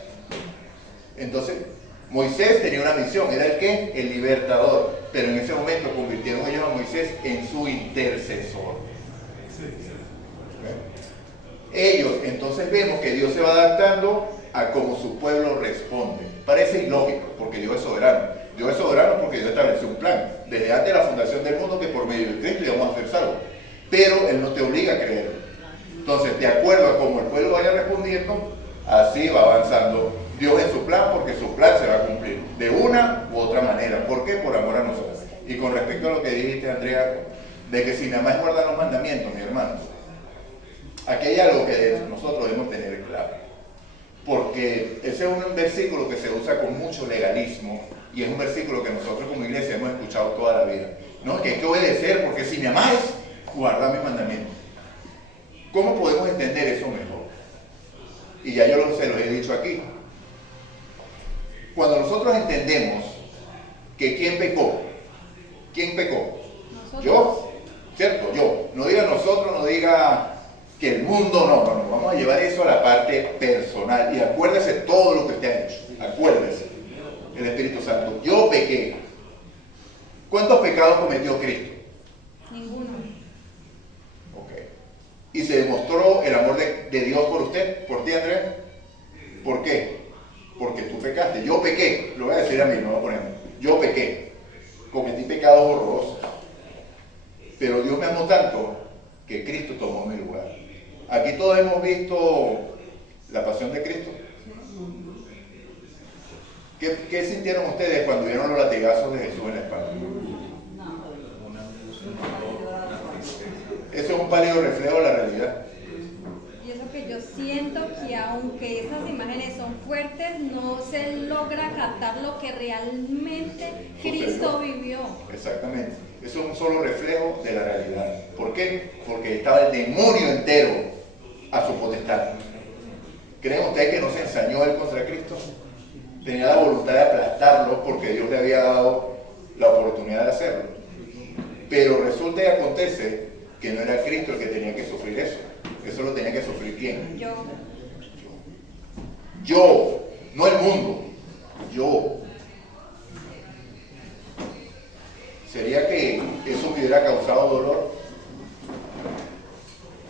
Entonces, Moisés tenía una misión, ¿era el qué? El libertador. Pero en ese momento convirtieron ellos a Moisés en su intercesor. Ellos, entonces vemos que Dios se va adaptando a cómo su pueblo responde. Parece ilógico, porque Dios es soberano. Dios es soberano porque Dios estableció un plan. Desde antes de la fundación del mundo, que por medio de Cristo íbamos a ser salvos. Pero Él no te obliga a creerlo. Entonces, de acuerdo a cómo el pueblo vaya respondiendo, así va avanzando Dios en su plan, porque su plan se va a cumplir de una u otra otra manera. ¿Por qué? Por amor a nosotros. Y con respecto a lo que dijiste, Andrea, de que si me amáis guardar los mandamientos, mi hermano, aquí hay algo que nosotros debemos tener claro. Porque ese es un versículo que se usa con mucho legalismo y es un versículo que nosotros como iglesia hemos escuchado toda la vida. No, que hay que obedecer porque si me amáis, guardad mis mandamientos. ¿Cómo podemos entender eso mejor? Y ya yo se los he dicho aquí. Cuando nosotros entendemos que ¿quién pecó? ¿Quién pecó? Nosotros. Yo, ¿cierto? Yo. No diga nosotros, no diga que el mundo, no. Vamos a llevar eso a la parte personal. Y acuérdese todo lo que usted ha hecho. Acuérdese. El Espíritu Santo. Yo pequé. ¿Cuántos pecados cometió Cristo? Ninguno. Ok. ¿Y se demostró el amor de Dios por usted? ¿Por ti, Andrés? ¿Por qué? Porque tú pecaste. Yo pequé. Lo voy a decir a mí, no lo ponemos. Yo pequé. Cometí pecados horrorosos. Pero Dios me amó tanto que Cristo tomó mi lugar. Aquí todos hemos visto la pasión de Cristo. ¿Qué sintieron ustedes cuando vieron los latigazos de Jesús en la espalda? Eso es un pálido reflejo de la realidad. Y eso que yo siento que aunque esas imágenes son fuertes, no se logra captar lo que realmente Cristo vivió. Exactamente. Eso es un solo reflejo de la realidad. ¿Por qué? Porque estaba el demonio entero a su potestad. ¿Creen ustedes que no se ensañó él contra Cristo? Tenía la voluntad de aplastarlo porque Dios le había dado la oportunidad de hacerlo. Pero resulta y acontece que no era Cristo el que tenía que sufrir eso. Eso lo tenía que sufrir ¿quién? Yo, no el mundo. Yo. ¿Sería que eso me hubiera causado dolor?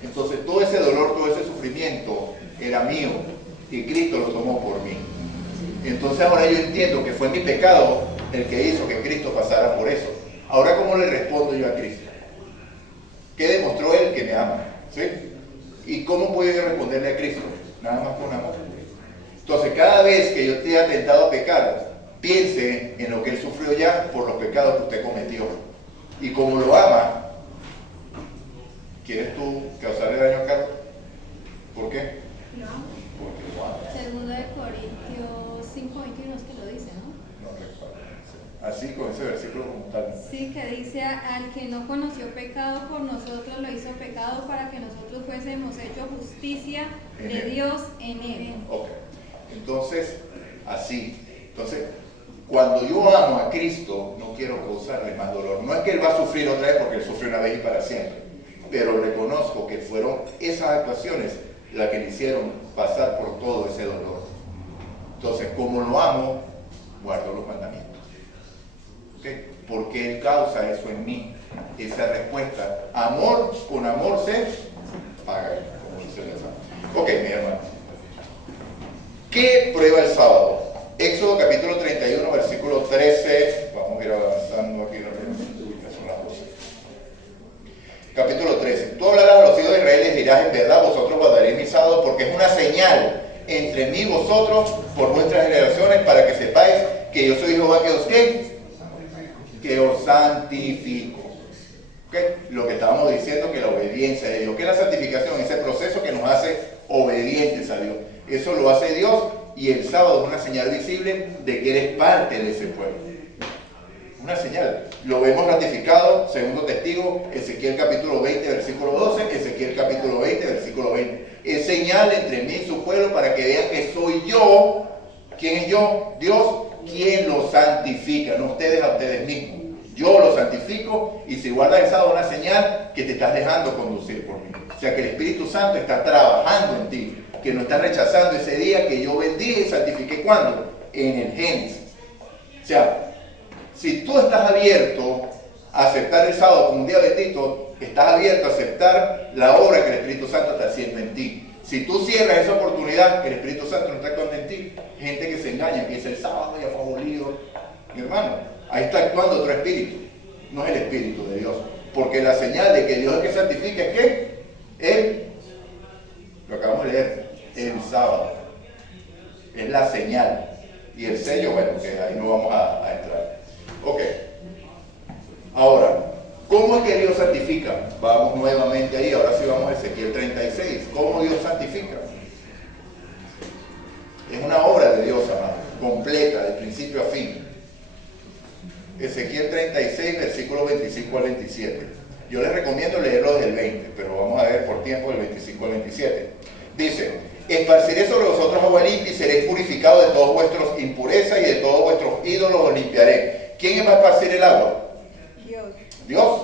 Entonces todo ese dolor, todo ese sufrimiento era mío y Cristo lo tomó por mí. Entonces ahora yo entiendo que fue mi pecado el que hizo que Cristo pasara por eso. Ahora, ¿cómo le respondo yo a Cristo? ¿Qué demostró Él? Que me ama. ¿Sí? ¿Y cómo puedo yo responderle a Cristo? Nada más con amor. Entonces, cada vez que yo esté atentado a pecar, piense en lo que Él sufrió ya por los pecados que usted cometió. Y como lo ama, ¿quieres tú causarle daño a Carlos? ¿Por qué? No. Porque lo ama. Segundo de Corintios 5:21 es que lo dice, ¿no? No recuerdo. Así con ese versículo como tal. Sí, que dice, al que no conoció pecado por nosotros lo hizo pecado para que nosotros fuésemos hecho justicia de Dios en él. Ok. Entonces, así. Entonces, cuando yo amo a Cristo, no quiero causarle más dolor. No es que Él va a sufrir otra vez porque Él sufrió una vez y para siempre. Pero reconozco que fueron esas actuaciones las que le hicieron pasar por todo ese dolor. Entonces, como lo amo, guardo los mandamientos. ¿Okay? Porque Él causa eso en mí. Esa respuesta. Amor con amor se paga. Como dice el Santo. Ok, mi hermano. ¿Qué prueba el sábado? Éxodo capítulo 31, versículo 13. Vamos a ir avanzando aquí rápidamente. Son las 12. Capítulo 13. Tú hablarás a los hijos de Israel y les dirás: en verdad vosotros guardaréis mi sábado, porque es una señal entre mí y vosotros por vuestras generaciones, para que sepáis que yo soy Jehová que os ¿qué? Que os santifico. ¿Okay? Lo que estábamos diciendo, que la obediencia de Dios, que la santificación, ese proceso que nos hace obedientes a Dios. Eso lo hace Dios, y el sábado es una señal visible de que eres parte de ese pueblo. Una señal. Lo vemos ratificado, segundo testigo, Ezequiel capítulo 20, versículo 12, Ezequiel capítulo 20, versículo 20. Es señal entre mí y su pueblo para que vean que soy yo. ¿Quién es yo? Dios, quien lo santifica, no ustedes a ustedes mismos. Yo lo santifico, y si guardas el sábado, una señal que te estás dejando conducir por mí. O sea que el Espíritu Santo está trabajando en ti, que no está rechazando ese día que yo bendije y santifiqué. ¿Cuándo? En el Génesis. O sea, si tú estás abierto a aceptar el sábado como un día bendito, estás abierto a aceptar la obra que el Espíritu Santo está haciendo en ti. Si tú cierras esa oportunidad, que el Espíritu Santo no está actuando en ti, gente que se engaña, que dice el sábado ya fue abolido. Mi hermano, ahí está actuando otro espíritu, no es el Espíritu de Dios. Porque la señal de que Dios es el que santifica es que Él, lo acabamos de leer, el sábado. Es la señal. Y el sello, bueno, que ahí no vamos a entrar. Ok. Ahora, ¿cómo es que Dios santifica? Vamos nuevamente ahí, ahora sí vamos a Ezequiel 36. ¿Cómo Dios santifica? Es una obra de Dios, amado, completa, de principio a fin. Ezequiel 36, versículos 25 al 27. Yo les recomiendo leerlo desde el 20, pero vamos a ver por tiempo del 25 al 27. Dice: esparciré sobre vosotros agua limpia y seréis purificados de todas vuestras impurezas y de todos vuestros ídolos os limpiaré. ¿Quién va a esparcir el agua? Dios. Dios.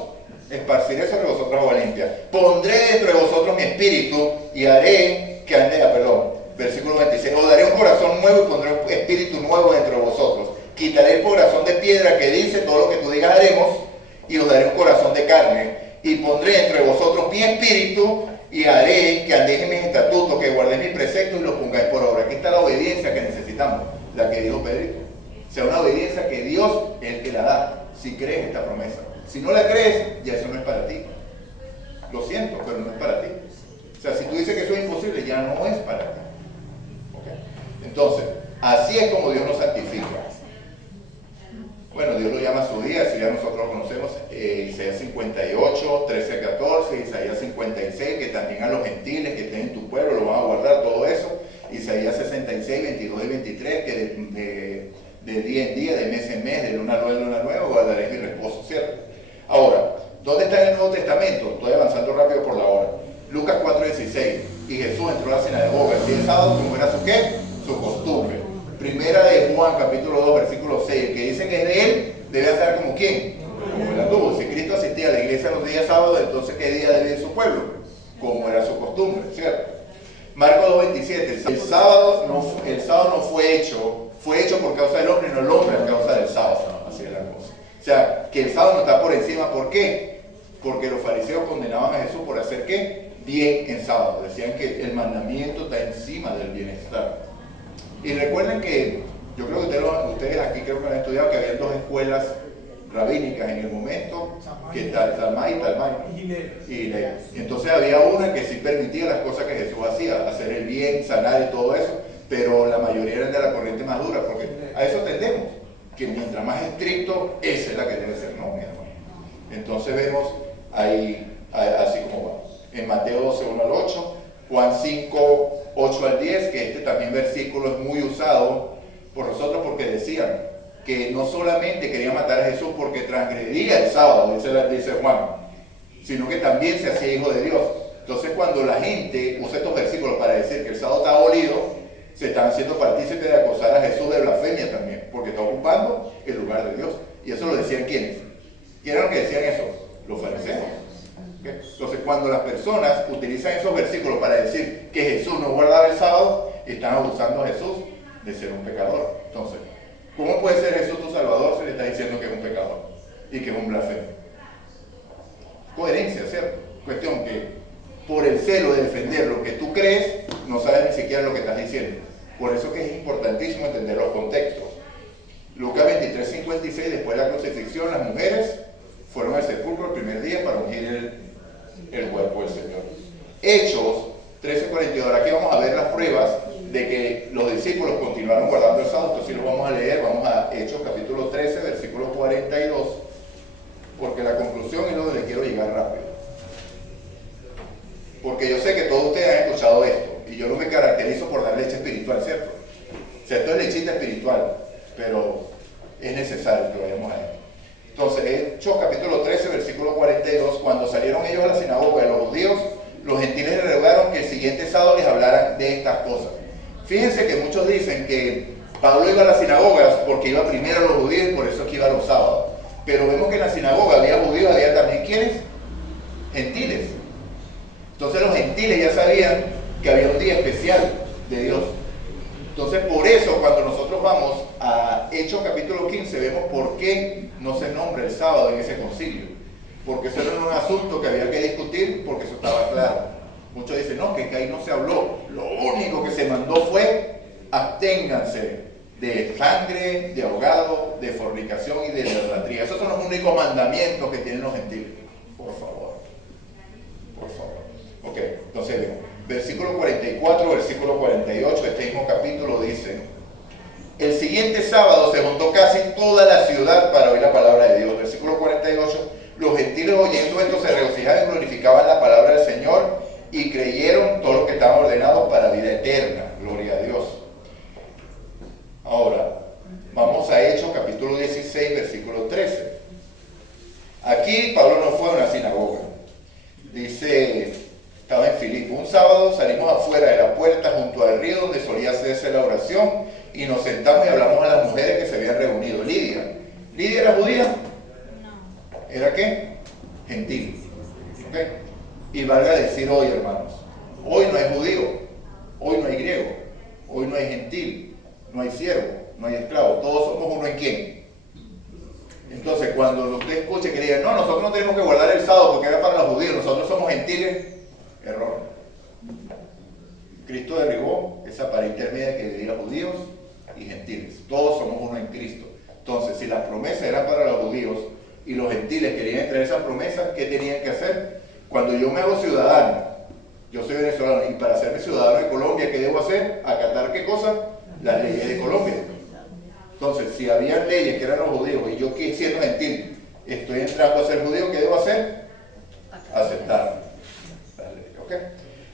Esparciré sobre vosotros agua limpia. Pondré dentro de vosotros mi espíritu y haré que versículo 26. Os daré un corazón nuevo y pondré un espíritu nuevo dentro de vosotros. Quitaré el corazón de piedra que dice todo lo que tú digas haremos y os daré un corazón de carne. Y pondré entre vosotros mi espíritu y haré que andéis en mis estatutos, que guardéis mis preceptos y los pongáis por obra. Aquí está la obediencia que necesitamos, la que dijo Pedrito. O sea, una obediencia que Dios es el que la da, si crees esta promesa. Si no la crees, ya eso no es para ti. Lo siento, pero no es para ti. O sea, si tú dices que eso es imposible, ya no es para ti. ¿Okay? Entonces, así es como Dios nos santifica. Bueno, Dios lo llama a su día, si ya nosotros conocemos Isaías 58, 13 al 14, Isaías 56, que también a los gentiles que estén en tu pueblo lo van a guardar, todo eso. Isaías 66, 22 y 23, que de día en día, de mes en mes, de luna nueva, guardaré mi reposo, ¿cierto? Ahora, ¿dónde está en el Nuevo Testamento? Estoy avanzando rápido por la hora. Lucas 4:16, y Jesús entró a la sinagoga el día de sábado, como era su ¿qué? Su costumbre. Primera de Juan, capítulo 2, versículo 6, el que dice que es de él, debe hacer como ¿quién? Como él anduvo. Si Cristo asistía a la iglesia los días sábados, entonces ¿qué día debe ir su pueblo? Como era su costumbre, ¿cierto? Marcos 2:27, el sábado no fue hecho por causa del hombre, no el hombre a causa del sábado. Así es la cosa. O sea, que el sábado no está por encima, ¿por qué? Porque los fariseos condenaban a Jesús por hacer ¿qué? Bien en sábado. Decían que el mandamiento está encima del bienestar. Y recuerden que, yo creo que ustedes aquí creo que han estudiado que había dos escuelas rabínicas en el momento, que Talmai y Talmai. Y entonces había una que sí permitía las cosas que Jesús hacía, hacer el bien, sanar y todo eso, pero la mayoría eran de la corriente más dura, porque a eso tendemos, que mientras más estricto, esa es la que debe ser, ¿no, mi hermano? Entonces vemos ahí, así como va. En Mateo 12, 1 al 8, Juan 5, 8 al 10, que este también versículo es muy usado por nosotros porque decían que no solamente querían matar a Jesús porque transgredía el sábado, dice Juan, sino que también se hacía hijo de Dios. Entonces cuando la gente usa estos versículos para decir que el sábado está abolido, se están haciendo partícipes de acusar a Jesús de blasfemia también, porque está ocupando el lugar de Dios. Y eso lo decían ¿quiénes? ¿Quiénes eran los que decían eso? Los fariseos. ¿Okay? Entonces cuando las personas utilizan esos versículos para decir que Jesús no guardaba el sábado, están abusando a Jesús de ser un pecador. Entonces, ¿cómo puede ser Jesús tu Salvador si le está diciendo que es un pecador y que es un blasfemo? Coherencia, ¿cierto? Cuestión que por el celo de defender lo que tú crees, no sabes ni siquiera lo que estás diciendo. Por eso que es importantísimo entender los contextos. Lucas 23:56, después de la crucifixión, las mujeres fueron al sepulcro el primer día para ungir el cuerpo del Señor. Hechos 13:42, ahora aquí vamos a ver las pruebas de que los discípulos continuaron guardando el sábado. Entonces, si lo vamos a leer, vamos a Hechos capítulo 13, versículo 42, porque la conclusión es donde le quiero llegar rápido. Porque yo sé que todos ustedes han escuchado esto, y yo no me caracterizo por dar leche espiritual, ¿cierto? O sea, esto es lechita espiritual, pero es necesario que vayamos a esto. Entonces, Hechos capítulo 13, versículo 42, cuando salieron ellos a la sinagoga de los judíos, los gentiles les rogaron que el siguiente sábado les hablaran de estas cosas. Fíjense que muchos dicen que Pablo iba a las sinagogas porque iba primero a los judíos y por eso que iba los sábados. Pero vemos que en la sinagoga había judíos, había también ¿quiénes? Gentiles. Entonces los gentiles ya sabían que había un día especial de Dios. Entonces por eso cuando nosotros vamos a Hechos capítulo 15 vemos por qué no se nombra el sábado en ese concilio. Porque eso era un asunto que había que discutir porque eso estaba claro. Muchos dicen, no, que ahí no se habló. Lo único que se mandó fue absténganse de sangre, de ahogado, de fornicación y de idolatría. Esos son los únicos mandamientos que tienen los gentiles. Por favor. Por favor. Ok, entonces vemos. Versículo 44, versículo 48, este mismo capítulo dice: El siguiente sábado se juntó casi toda la ciudad para oír la palabra de Dios. Versículo 48. Los gentiles oyendo esto se regocijaban y glorificaban la palabra del Señor y creyeron todos los que estaban ordenados para vida eterna. Gloria a Dios. Ahora, vamos a Hechos capítulo 16, versículo 13. Aquí Pablo no fue a una sinagoga. Dice, estaba en Filipo. Un sábado salimos afuera de la puerta junto al río donde solía hacerse la oración y nos sentamos y hablamos a las mujeres que se habían reunido. Lidia. ¿Lidia era judía? No. ¿Era qué? Gentil. ¿Okay? Y valga decir hoy, hermanos, hoy no hay judío, hoy no hay griego, hoy no hay gentil, no hay siervo, no hay esclavo, todos somos uno en quién. Entonces, cuando usted escuche que digan, no, nosotros no tenemos que guardar el sábado porque era para los judíos, nosotros somos gentiles, error. Cristo derribó esa pared intermedia que dividía judíos y gentiles. Todos somos uno en Cristo. Entonces, si las promesas eran para los judíos y los gentiles querían entrar en esas promesas, ¿qué tenían que hacer? Cuando yo me hago ciudadano, yo soy venezolano, y para hacerme ciudadano de Colombia, ¿qué debo hacer? Acatar ¿qué cosa? Las leyes de Colombia. Entonces, si había leyes que eran los judíos y yo siendo gentil estoy entrando a ser judío, ¿qué debo hacer? Aceptar las leyes. ¿Ok?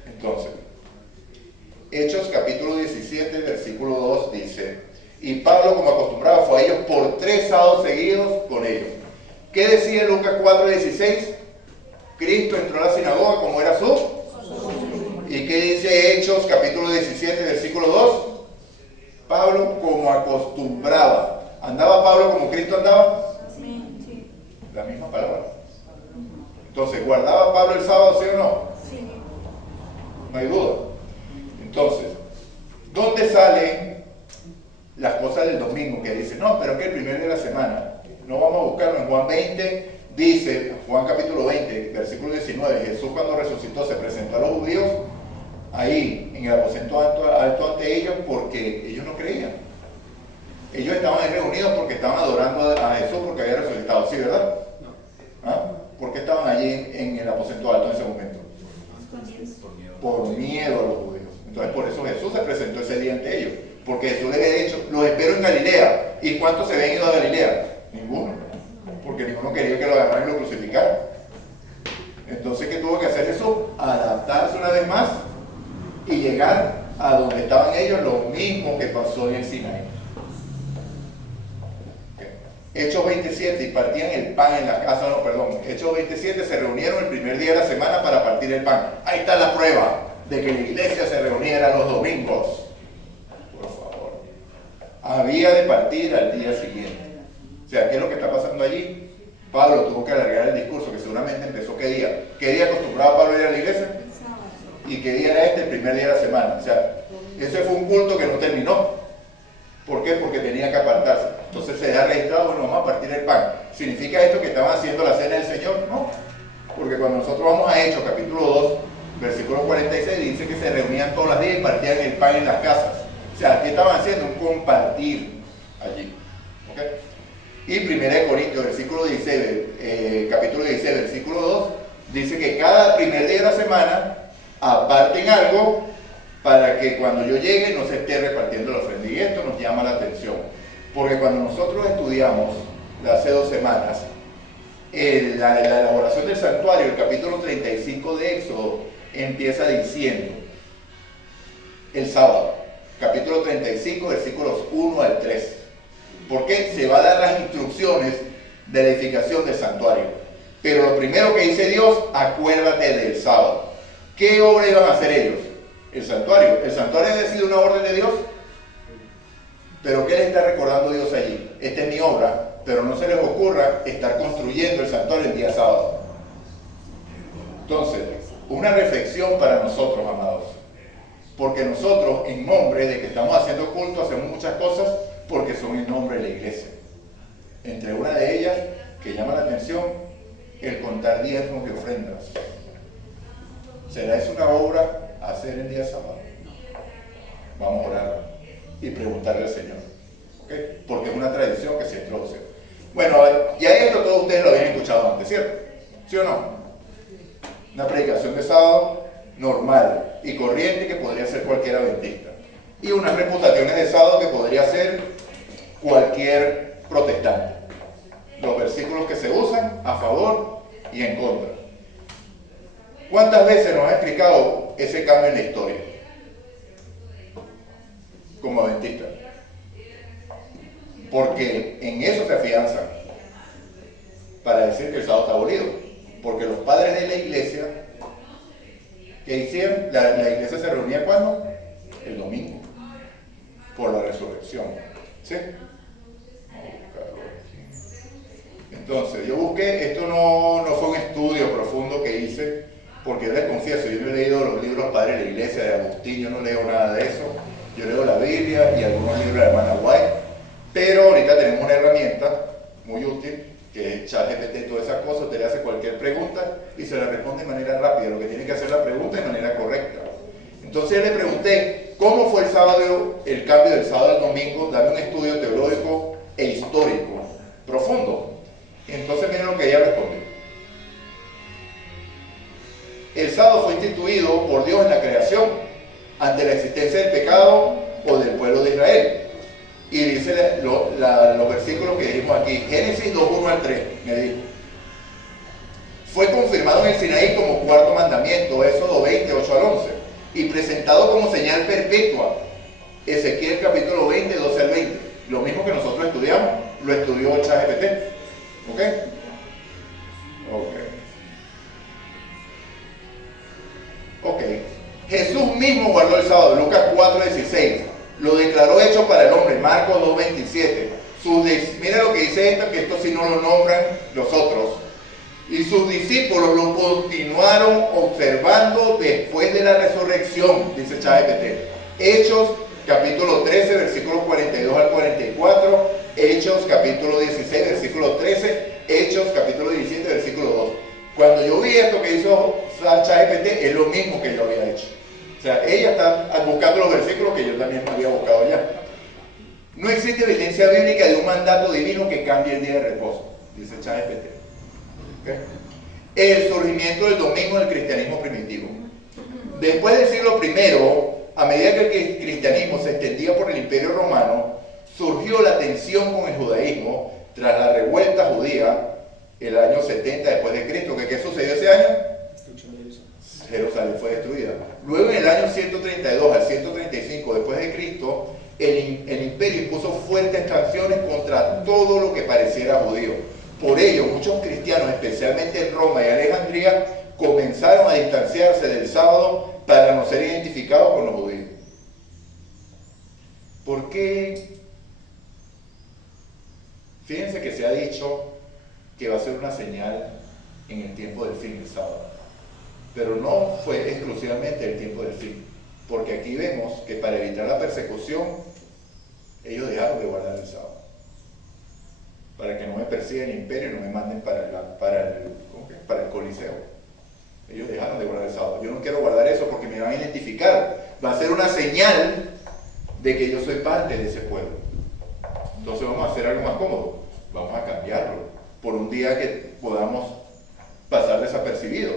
Entonces, Hechos capítulo 17, versículo 2 dice, y Pablo, como acostumbraba, fue a ellos por 3 sábados seguidos con ellos. ¿Qué decía Lucas 4:16? Cristo entró a la sinagoga como era su. ¿Y qué dice Hechos capítulo 17, versículo 2? Pablo como acostumbraba. ¿Andaba Pablo como Cristo andaba? Sí. La misma palabra. Entonces, ¿guardaba Pablo el sábado, sí o no? Sí. No hay duda. Entonces, ¿dónde salen las cosas del domingo? Que dicen, no, pero que el primer día de la semana. No vamos a buscarlo. En Juan 20 dice, Juan capítulo 20, versículo 19, Jesús cuando resucitó se presentó a los judíos ahí en el aposento alto ante ellos porque ellos no creían. Ellos estaban ahí reunidos porque estaban adorando a Jesús porque había resucitado. ¿Sí, verdad? ¿Ah? ¿Por qué estaban allí en el aposento alto en ese momento? Por miedo a los judíos. Entonces por eso Jesús se presentó ese día ante ellos. Porque Jesús les había dicho, los espero en Galilea. ¿Y cuántos se habían ido a Galilea? Ninguno. Porque ninguno quería que lo agarraran y lo crucificaran. Entonces, ¿qué tuvo que hacer Jesús? Adaptarse una vez más y llegar a donde estaban ellos, lo mismo que pasó en el Sinaí. Hechos 27, y partían el pan en la casa, Hechos 27, se reunieron el primer día de la semana para partir el pan. Ahí está la prueba de que la iglesia se reuniera los domingos. Por favor. Había de partir al día siguiente. O sea, ¿qué es lo que está pasando allí? Pablo tuvo que alargar el discurso, que seguramente empezó ¿qué día? ¿Qué día acostumbraba Pablo a ir a la iglesia? ¿Y qué día era este? El primer día de la semana. O sea, ese fue un culto que no terminó. ¿Por qué? Porque tenía que apartarse. Entonces se deja registrado, bueno, vamos a partir el pan. ¿Significa esto que estaban haciendo la cena del Señor? No. Porque cuando nosotros vamos a Hechos, capítulo 2, versículo 46, dice que se reunían todos los días y partían el pan en las casas. O sea, ¿qué estaban haciendo? Un compartir allí. ¿Ok? Y 1 Corintios, versículo 16, capítulo 16, versículo 2, dice que cada primer día de la semana aparten algo para que cuando yo llegue no se esté repartiendo la ofrenda. Y esto nos llama la atención, porque cuando nosotros estudiamos hace 2 semanas la elaboración del santuario, el capítulo 35 de Éxodo empieza diciendo el sábado, capítulo 35, versículos 1 al 3. Porque se va a dar las instrucciones de la edificación del santuario. Pero lo primero que dice Dios, acuérdate del sábado. ¿Qué obra iban a hacer ellos? El santuario. ¿El santuario había sido una orden de Dios? ¿Pero qué les está recordando Dios allí? Esta es mi obra, pero no se les ocurra estar construyendo el santuario el día sábado. Entonces, una reflexión para nosotros, amados. Porque nosotros, en nombre de que estamos haciendo culto, hacemos muchas cosas porque son en nombre de la iglesia. Entre una de ellas, que llama la atención, el contar diezmos y ofrendas. ¿Será eso una obra hacer el día sábado? Vamos a orar y preguntarle al Señor. ¿Okay? Porque es una tradición que se introduce. Bueno, ya esto todos ustedes lo habían escuchado antes, ¿cierto? ¿Sí o no? Una predicación de sábado normal y corriente que podría ser cualquier adventista. Y unas reputaciones de sábado que podría ser cualquier protestante. Los versículos que se usan a favor y en contra. ¿Cuántas veces nos ha explicado ese cambio en la historia? Como adventistas. Porque en eso se afianzan para decir que el sábado está abolido. Porque los padres de la iglesia, ¿qué hicieron? La iglesia se reunía ¿cuándo? El domingo, por la resurrección. ¿Sí? Entonces, yo busqué, esto no fue un estudio profundo que hice, porque yo les confieso, yo no he leído los libros Padres de la Iglesia de Agustín, yo no leo nada de eso. Yo leo la Biblia y algunos libros de la hermana White, pero ahorita tenemos una herramienta muy útil, que es ChatGPT, todas esas cosas. Usted le hace cualquier pregunta y se la responde de manera rápida, lo que tiene que hacer la pregunta de manera correcta. Entonces yo le pregunté, ¿cómo fue el cambio del sábado al domingo? Dame un estudio teológico e histórico profundo. Entonces miren lo que ella respondió. El sábado fue instituido por Dios en la creación, ante la existencia del pecado o del pueblo de Israel. Y dice los versículos que dijimos aquí, Génesis 2, 1 al 3, me dijo. Fue confirmado en el Sinaí como cuarto mandamiento, Éxodo 20, 8 al 11, y presentado como señal perpetua, Ezequiel capítulo 20, 12 al 20. Lo mismo que nosotros estudiamos, lo estudió ChatGPT. ¿Ok? Ok. Jesús mismo guardó el sábado, Lucas 4:16. Lo declaró hecho para el hombre, Marcos 2:27. Mira lo que dice esto, que esto sí no lo nombran los otros. Y sus discípulos lo continuaron observando después de la resurrección, dice ChatGPT. Hechos capítulo 13, versículos 42 al 44. Hechos capítulo 16, versículo 13. Hechos capítulo 17, versículo 2. Cuando yo vi esto que hizo ChatGPT, es lo mismo que yo había hecho. O sea, ella está buscando los versículos que yo también me había buscado ya. No existe evidencia bíblica de un mandato divino que cambie el día de reposo, dice ChatGPT. ¿Okay? El surgimiento del domingo en el cristianismo primitivo. Después del siglo I, a medida que el cristianismo se extendía por el Imperio Romano, surgió la tensión con el judaísmo tras la revuelta judía el año 70 después de Cristo. ¿Qué sucedió ese año? Jerusalén fue destruida. Luego en el año 132 al 135 después de Cristo, el imperio impuso fuertes sanciones contra todo lo que pareciera judío. Por ello, muchos cristianos, especialmente en Roma y Alejandría, comenzaron a distanciarse del sábado para no ser identificados con los judíos. ¿Por qué? Fíjense que se ha dicho que va a ser una señal en el tiempo del fin, el sábado. Pero no fue exclusivamente el tiempo del fin, porque aquí vemos que para evitar la persecución, ellos dejaron de guardar el sábado, para que no me persigan el imperio y no me manden para el Coliseo. Ellos dejaron de guardar el sábado. Yo no quiero guardar eso porque me van a identificar. Va a ser una señal de que yo soy parte de ese pueblo. Entonces vamos a hacer algo más cómodo. Vamos a cambiarlo por un día que podamos pasar desapercibidos.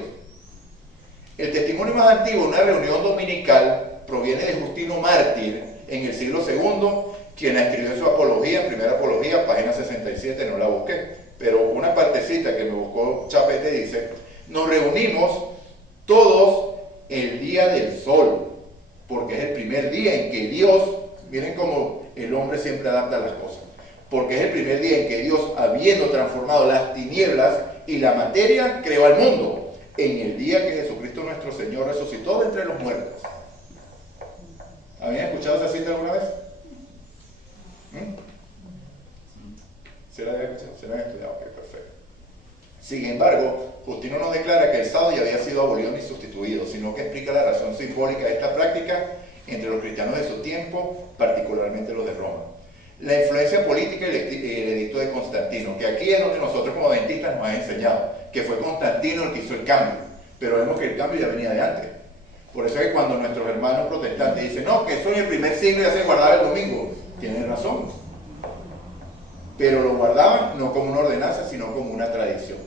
El testimonio más antiguo, una reunión dominical, proviene de Justino Mártir en el siglo II, quien escribió su apología, primera apología, página 67, no la busqué, pero una partecita que me buscó ChatGPT dice: nos reunimos todos el día del sol, porque es el primer día en que Dios, miren cómo el hombre siempre adapta las cosas, porque es el primer día en que Dios, habiendo transformado las tinieblas y la materia, creó al mundo, en el día que Jesucristo nuestro Señor resucitó de entre los muertos. ¿Habían escuchado esa cita alguna vez? ¿Se la habían escuchado? ¿Se la habían estudiado? Ok, perfecto. Sin embargo, Justino no declara que el sábado ya había sido abolido ni sustituido, sino que explica la razón simbólica de esta práctica entre los cristianos de su tiempo, particularmente los de Roma. La influencia política y el edicto de Constantino, que aquí es donde nosotros como adventistas nos han enseñado, que fue Constantino el que hizo el cambio, pero vemos que el cambio ya venía de antes. Por eso es que cuando nuestros hermanos protestantes dicen, no, que eso en el primer siglo ya se guardaba el domingo, tienen razón. Pero lo guardaban no como una ordenanza, sino como una tradición.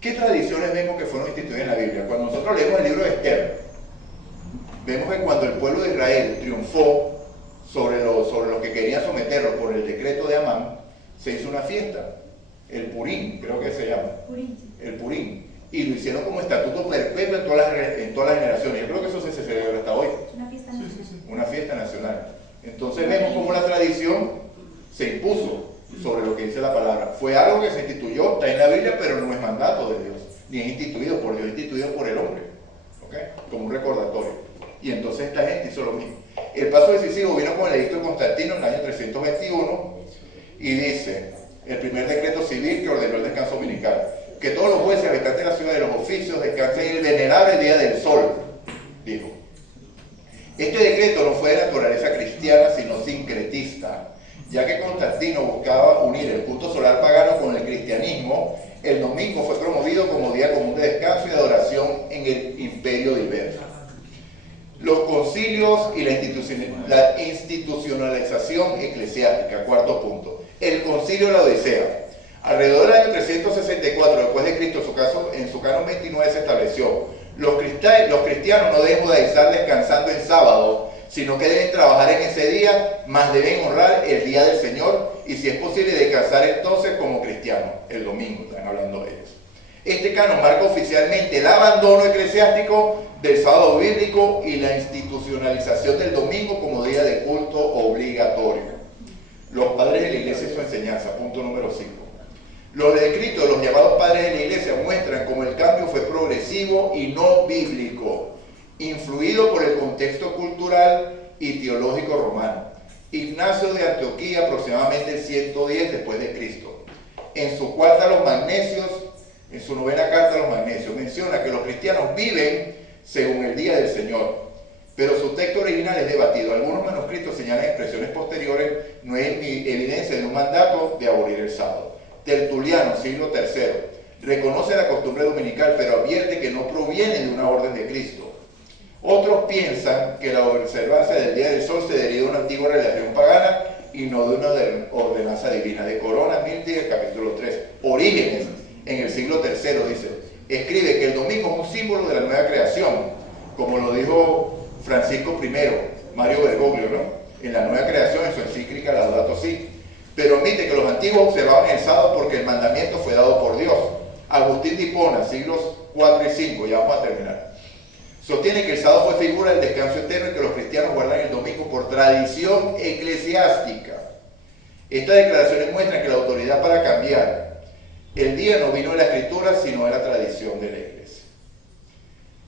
¿Qué tradiciones vemos que fueron instituidas en la Biblia? Cuando nosotros leemos el libro de Esther, vemos que cuando el pueblo de Israel triunfó sobre los que querían someterlos por el decreto de Amán, se hizo una fiesta, el Purim, creo que se llama, el Purim, y lo hicieron como estatuto perpetuo en todas las generaciones. Yo creo que eso se celebra hasta hoy, una fiesta nacional. Entonces vemos cómo la tradición se impuso sobre lo que dice la palabra. Fue algo que se instituyó, está en la Biblia, pero no es mandato de Dios, ni es instituido por Dios, es instituido por el hombre, ¿okay? Como un recordatorio. Y entonces esta gente hizo lo mismo. El paso decisivo vino con el edicto de Constantino en el año 321 y dice, el primer decreto civil que ordenó el descanso dominical, que todos los jueces habitantes de la ciudad de los oficios descansen en el venerable día del sol, dijo. Este decreto no fue de naturaleza cristiana, sino sincretista, ya que Constantino buscaba unir el culto solar pagano con el cristianismo. El domingo fue promovido como día común de descanso y de adoración en el imperio diverso. Los concilios y la institucionalización eclesiástica, cuarto punto. El concilio de la Odisea. Alrededor del año 364 después de Cristo, en su canon 29 se estableció: los cristianos no deben judaizar descansando en sábado, sino que deben trabajar en ese día, más deben honrar el día del Señor, y si es posible descansar entonces como cristianos, el domingo, están hablando de ellos. Este canon marca oficialmente el abandono eclesiástico del sábado bíblico y la institucionalización del domingo como día de culto obligatorio. Los padres de la iglesia y su enseñanza, punto número 5. Los escritos de los llamados padres de la iglesia muestran cómo el cambio fue progresivo y no bíblico, influido por el contexto cultural y teológico romano. Ignacio de Antioquía, aproximadamente el 110 después de Cristo, en su carta a los Magnesios, en su novena carta a los Magnesios, menciona que los cristianos viven según el día del Señor, pero su texto original es debatido. Algunos manuscritos señalan expresiones posteriores, no hay evidencia de un mandato de abolir el sábado. Tertuliano, siglo III, reconoce la costumbre dominical, pero advierte que no proviene de una orden de Cristo. Otros piensan que la observancia del día del sol se deriva de una antigua religión pagana y no de una ordenanza divina. De Corona, Milti, capítulo 3. Orígenes, en el siglo III, dice, escribe que el domingo es un símbolo de la nueva creación, como lo dijo Francisco I, Mario Bergoglio, ¿no? En la nueva creación, en su encíclica Laudato Si. Pero admite que los antiguos observaban el sábado porque el mandamiento fue dado por Dios. Agustín de Hipona, siglos 4 y 5, ya vamos a terminar. Sostiene que el sábado fue figura del descanso eterno y que los cristianos guardan el domingo por tradición eclesiástica. Estas declaraciones muestran que la autoridad para cambiar el día no vino de la escritura, sino de la tradición de la iglesia.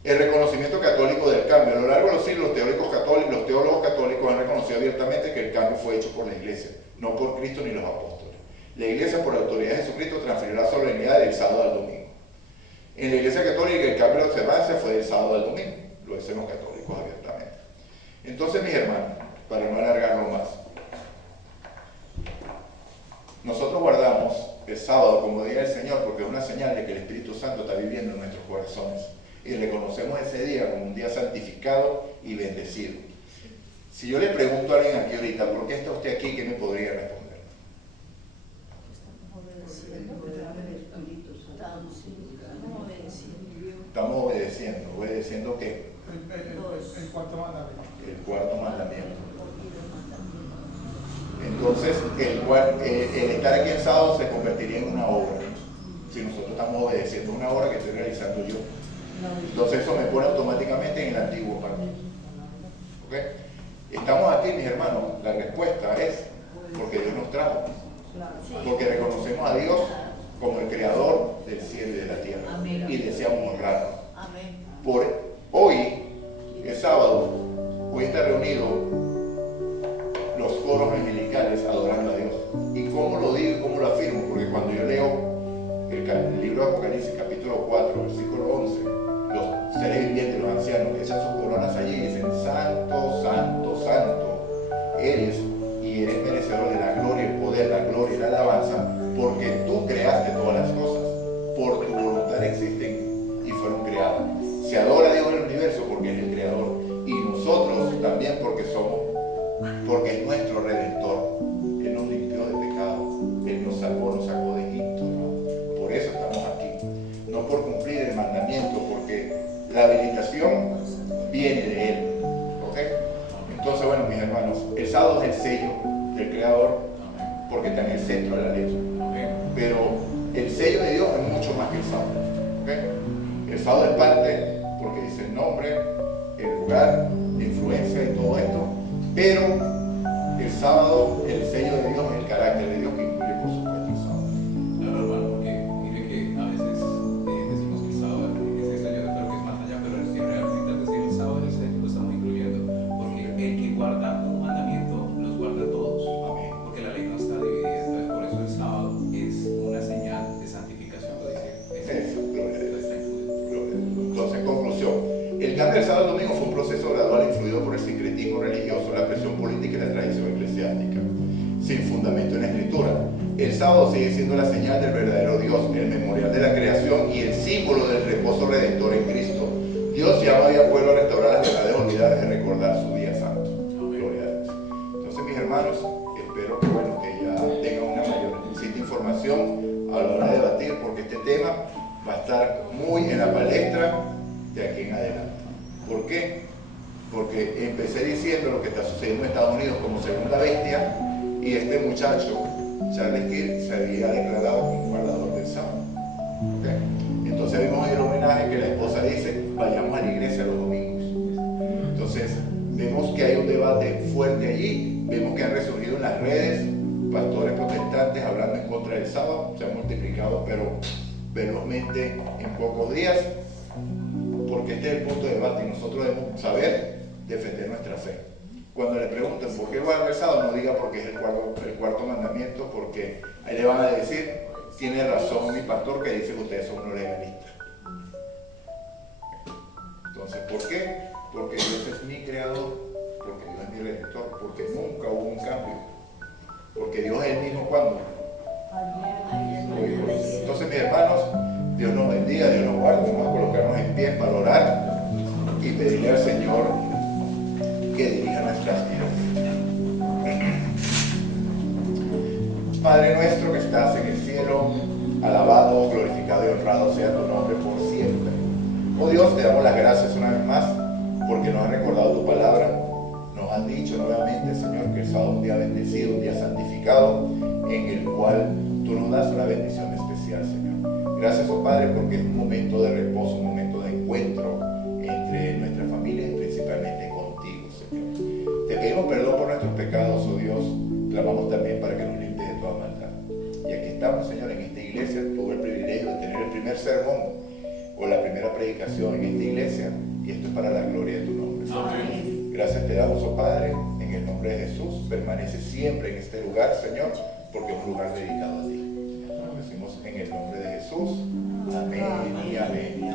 El reconocimiento católico del cambio. A lo largo de los siglos, los teólogos católicos han reconocido abiertamente que el cambio fue hecho por la iglesia, no por Cristo ni los apóstoles. La iglesia, por la autoridad de Jesucristo, transfirió la solemnidad del sábado al domingo. En la iglesia católica el cambio de observancia fue del sábado al domingo, lo dicen los católicos abiertamente. Entonces, mis hermanos, para no alargarlo más, nosotros guardamos el sábado como día del Señor porque es una señal de que el Espíritu Santo está viviendo en nuestros corazones y reconocemos ese día como un día santificado y bendecido. Si yo le pregunto a alguien aquí ahorita, ¿por qué está usted aquí? ¿Qué me podría responder? Estamos obedeciendo. ¿Obedeciendo qué? El cuarto mandamiento. El cuarto mandamiento. Entonces, el estar aquí en sábado se convertiría en una obra. Si nosotros estamos obedeciendo una obra que estoy realizando yo. Entonces eso me pone automáticamente en el antiguo pacto. ¿Okay? Estamos aquí, mis hermanos. La respuesta es porque Dios nos trajo. Porque reconocemos a Dios como el creador del cielo y de la tierra. Amén. Y deseamos honrarlo. Amén. Por hoy, es sábado, hoy está reunido los coros angelicales adorando a Dios. ¿Y cómo lo digo y cómo lo afirmo? Porque cuando yo leo el libro de Apocalipsis, capítulo 4, versículo 11, los seres vivientes, los ancianos, echan sus coronas allí y dicen: Santo, Santo, Santo, eres y eres merecedor de la gloria, el poder, la gloria y la alabanza, porque tú creaste todas las cosas, por tu voluntad existen y fueron creadas. Se adora a Dios en el universo porque es el creador, y nosotros también porque es nuestro redentor. porque está en el centro de la leche. Pero el sello de Dios es mucho más que el sábado. El sábado es parte, porque dice el nombre, el lugar, la influencia y todo esto, pero el sábado, el sello de Dios, el carácter de Dios que incluye por supuesto el sábado. Claro, hermano, porque mire que a veces decimos que el sábado es el sello, pero que es más allá, pero realmente al decir el sábado es el sello lo estamos incluyendo, porque el que guarda un mandamiento los guarda todos. Amén. Porque la ley no está dividida, entonces por eso el sábado es una señal de santificación, lo dice. Eso, gloria a Dios. Está incluido. Entonces, en conclusión, el cambio del sábado al domingo fue un proceso gradual influido por el sincretismo religioso, la presión política y la tradición eclesiástica, sin fundamento en la escritura. El sábado sigue siendo la señal del verdadero Dios, el memorial de la creación y el símbolo del reposo redentor en Cristo. Dios llama hoy al pueblo a restaurar las verdades olvidadas y recordar su día santo. Gloria a Dios. Entonces, mis hermanos, espero que, bueno, que ya tengan una mayor información a la hora de debatir, porque este tema va a estar muy en la palestra de aquí en adelante. ¿Por qué? Porque empecé diciendo lo que está sucediendo en Estados Unidos como segunda bestia, y este muchacho, Charles Kirk, se había declarado como guardador del sábado. ¿Okay? Entonces vimos el homenaje que la esposa dice, vayamos a la iglesia los domingos. Entonces vemos que hay un debate fuerte allí, vemos que han resurgido en las redes pastores protestantes hablando en contra del sábado, se han multiplicado pero velozmente en pocos días, porque este es el punto de debate y nosotros debemos saber defender nuestra fe. Cuando le pregunten por qué guarda el sábado, no diga porque es el cuarto mandamiento, porque ahí le van a decir, tiene razón mi pastor que dice que ustedes son unos legalistas. Entonces, ¿por qué? Porque Dios es mi creador, porque Dios es mi redentor, porque nunca hubo un cambio, porque Dios es el mismo cuando. Entonces, mis hermanos, Dios nos bendiga, Dios nos guarde, vamos a colocarnos en pie para orar y pedirle al Señor que dirija nuestras vidas. Padre nuestro que estás en el cielo, alabado, glorificado y honrado sea tu nombre por siempre. Oh Dios, te damos las gracias una vez más porque nos has recordado tu palabra. Nos han dicho nuevamente, Señor, que el sábado es un día bendecido, un día santificado, en el cual tú nos das una bendición especial, Señor. Gracias, oh Padre, porque es un momento de reposo, un momento de encuentro entre nuestra familia y principalmente contigo, Señor. Te pedimos perdón por nuestros pecados, oh Dios. Clamamos también para que nos limpies de toda maldad. Y aquí estamos, Señor, en esta iglesia. Tuve el privilegio de tener el primer sermón o la primera predicación en esta iglesia, y esto es para la gloria de tu nombre, Señor. Amén. Gracias te damos, oh Padre, en el nombre de Jesús. Permanece siempre en este lugar, Señor, porque es un lugar dedicado a ti. Lo decimos en el nombre de Jesús. Amén y amén.